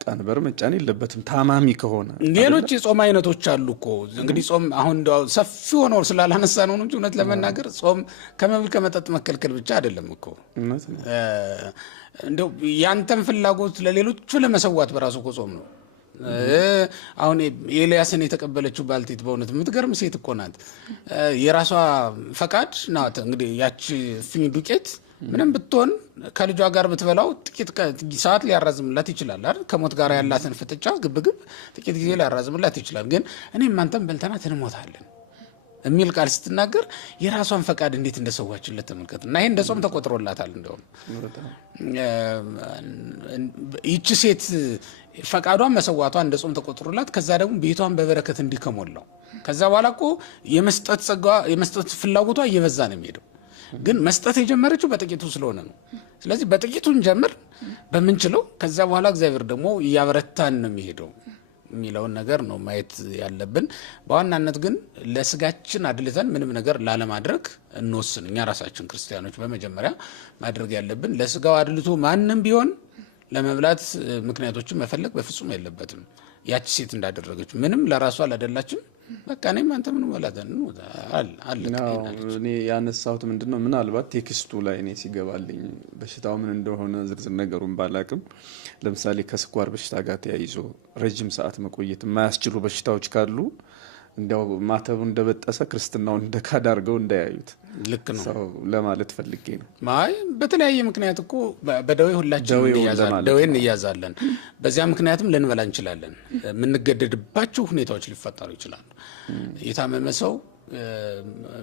ቀንበር መጫን የለበትም ታማሚ ከሆነ። ሌሎች የጾም አይነቶች አሉ እኮ እንግዲህ ጾም አሁን ሰፊ ሆኖ ስላላነሳ ነው እንጂ እውነት ለመናገር ጾም ከመብል ከመጠጥ መከልከል ብቻ አይደለም እኮ። እንደው ያንተን ፍላጎት ለሌሎቹ ለመሰዋት በራሱ እኮ ጾም ነው። አሁን ኤልያስን የተቀበለችው ባልቴት በእውነት የምትገርም ሴት እኮ ናት። የራሷ ፈቃድ ናት እንግዲህ ያቺ ፍኝ ዱቄት ምንም ብትሆን ከልጇ ጋር ብትበላው ጥቂት ሰዓት ሊያራዝምላት ይችላል አይደል? ከሞት ጋር ያላትን ፍጥጫ ግብግብ ጥቂት ጊዜ ሊያራዝምላት ይችላል። ግን እኔም አንተም በልተናት እንሞታለን የሚል ቃል ስትናገር የራሷን ፈቃድ እንዴት እንደሰዋችለት ተመልከት። እና ይሄ እንደ ጾም ተቆጥሮላታል። እንደውም ይቺ ሴት ፈቃዷን መሰዋቷ እንደ ጾም ተቆጥሮላት ከዛ ደግሞ ቤቷን በበረከት እንዲከሞላው ከዛ በኋላ እኮ የመስጠት ፍላጎቷ እየበዛ ነው የሚሄደው። ግን መስጠት የጀመረችው በጥቂቱ ስለሆነ ነው። ስለዚህ በጥቂቱን ጀምር በምንችለው ከዛ በኋላ እግዚአብሔር ደግሞ እያበረታን ነው የሚሄደው የሚለውን ነገር ነው ማየት ያለብን። በዋናነት ግን ለስጋችን አድልተን ምንም ነገር ላለማድረግ እንወስን። እኛ ራሳችን ክርስቲያኖች በመጀመሪያ ማድረግ ያለብን ለስጋው አድልቶ ማንም ቢሆን ለመብላት ምክንያቶችን መፈለግ በፍጹም የለበትም። ያቺ ሴት እንዳደረገች ምንም ለራሷ አላደላችም። በቃ እኔም አንተ ምን ወላደን እኔ ያነሳሁት ምንድነው ምናልባት ቴክስቱ ላይ እኔ ሲገባልኝ በሽታው ምን እንደሆነ ዝርዝር ነገሩን ባላቅም ለምሳሌ ከስኳር በሽታ ጋር ተያይዞ ረጅም ሰዓት መቆየት የማያስችሉ በሽታዎች ካሉ እንዲያው ማተቡ እንደበጠሰ ክርስትናውን እንደካድ አድርገው እንዳያዩት ልክ ነው ለማለት ፈልጌ ነው። ማይ በተለያየ ምክንያት እኮ በደዌ ሁላችንም ደዌን እንያዛለን። በዚያ ምክንያትም ልንበላ እንችላለን። የምንገደድባቸው ሁኔታዎች ሊፈጠሩ ይችላሉ። የታመመ ሰው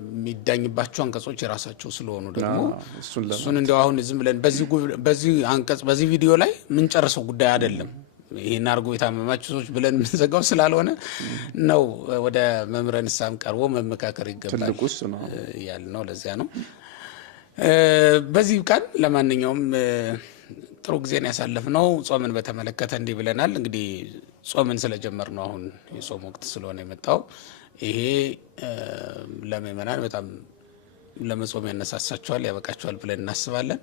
የሚዳኝባቸው አንቀጾች የራሳቸው ስለሆኑ ደግሞ እሱን እንዲያው አሁን ዝም ብለን በዚህ አንቀጽ በዚህ ቪዲዮ ላይ ምን ጨርሰው ጉዳይ አይደለም። ይሄን አርጎ የታመማችሁ ሰዎች ብለን ምንዘጋው ስላልሆነ ነው። ወደ መምህረ ንስሐም ቀርቦ መመካከር ይገባል ያልነው ለዚያ ነው። በዚህ ቀን ለማንኛውም ጥሩ ጊዜን ያሳለፍነው ጾምን በተመለከተ እንዲህ ብለናል። እንግዲህ ጾምን ስለጀመር ነው አሁን የጾም ወቅት ስለሆነ የመጣው ይሄ ለምእመናን በጣም ለመጾም ያነሳሳቸዋል ያበቃቸዋል ብለን እናስባለን።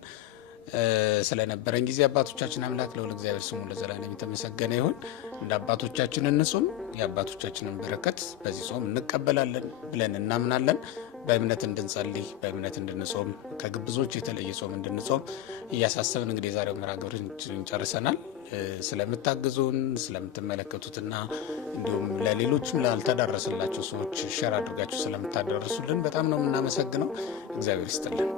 ስለነበረን ጊዜ አባቶቻችን አምላክ ለሁሉ እግዚአብሔር ስሙ ለዘላለም የተመሰገነ ይሁን። እንደ አባቶቻችን እንጾም፣ የአባቶቻችንን በረከት በዚህ ጾም እንቀበላለን ብለን እናምናለን። በእምነት እንድንጸልይ በእምነት እንድንጾም ከግብዞች የተለየ ጾም እንድንጾም እያሳሰብን እንግዲህ የዛሬው መርሃ ግብራችንን ጨርሰናል። ስለምታግዙን ስለምትመለከቱትና እንዲሁም ለሌሎችም ላልተዳረሰላቸው ሰዎች ሼር አድርጋችሁ ስለምታደርሱልን በጣም ነው የምናመሰግነው። እግዚአብሔር ይስጥልን።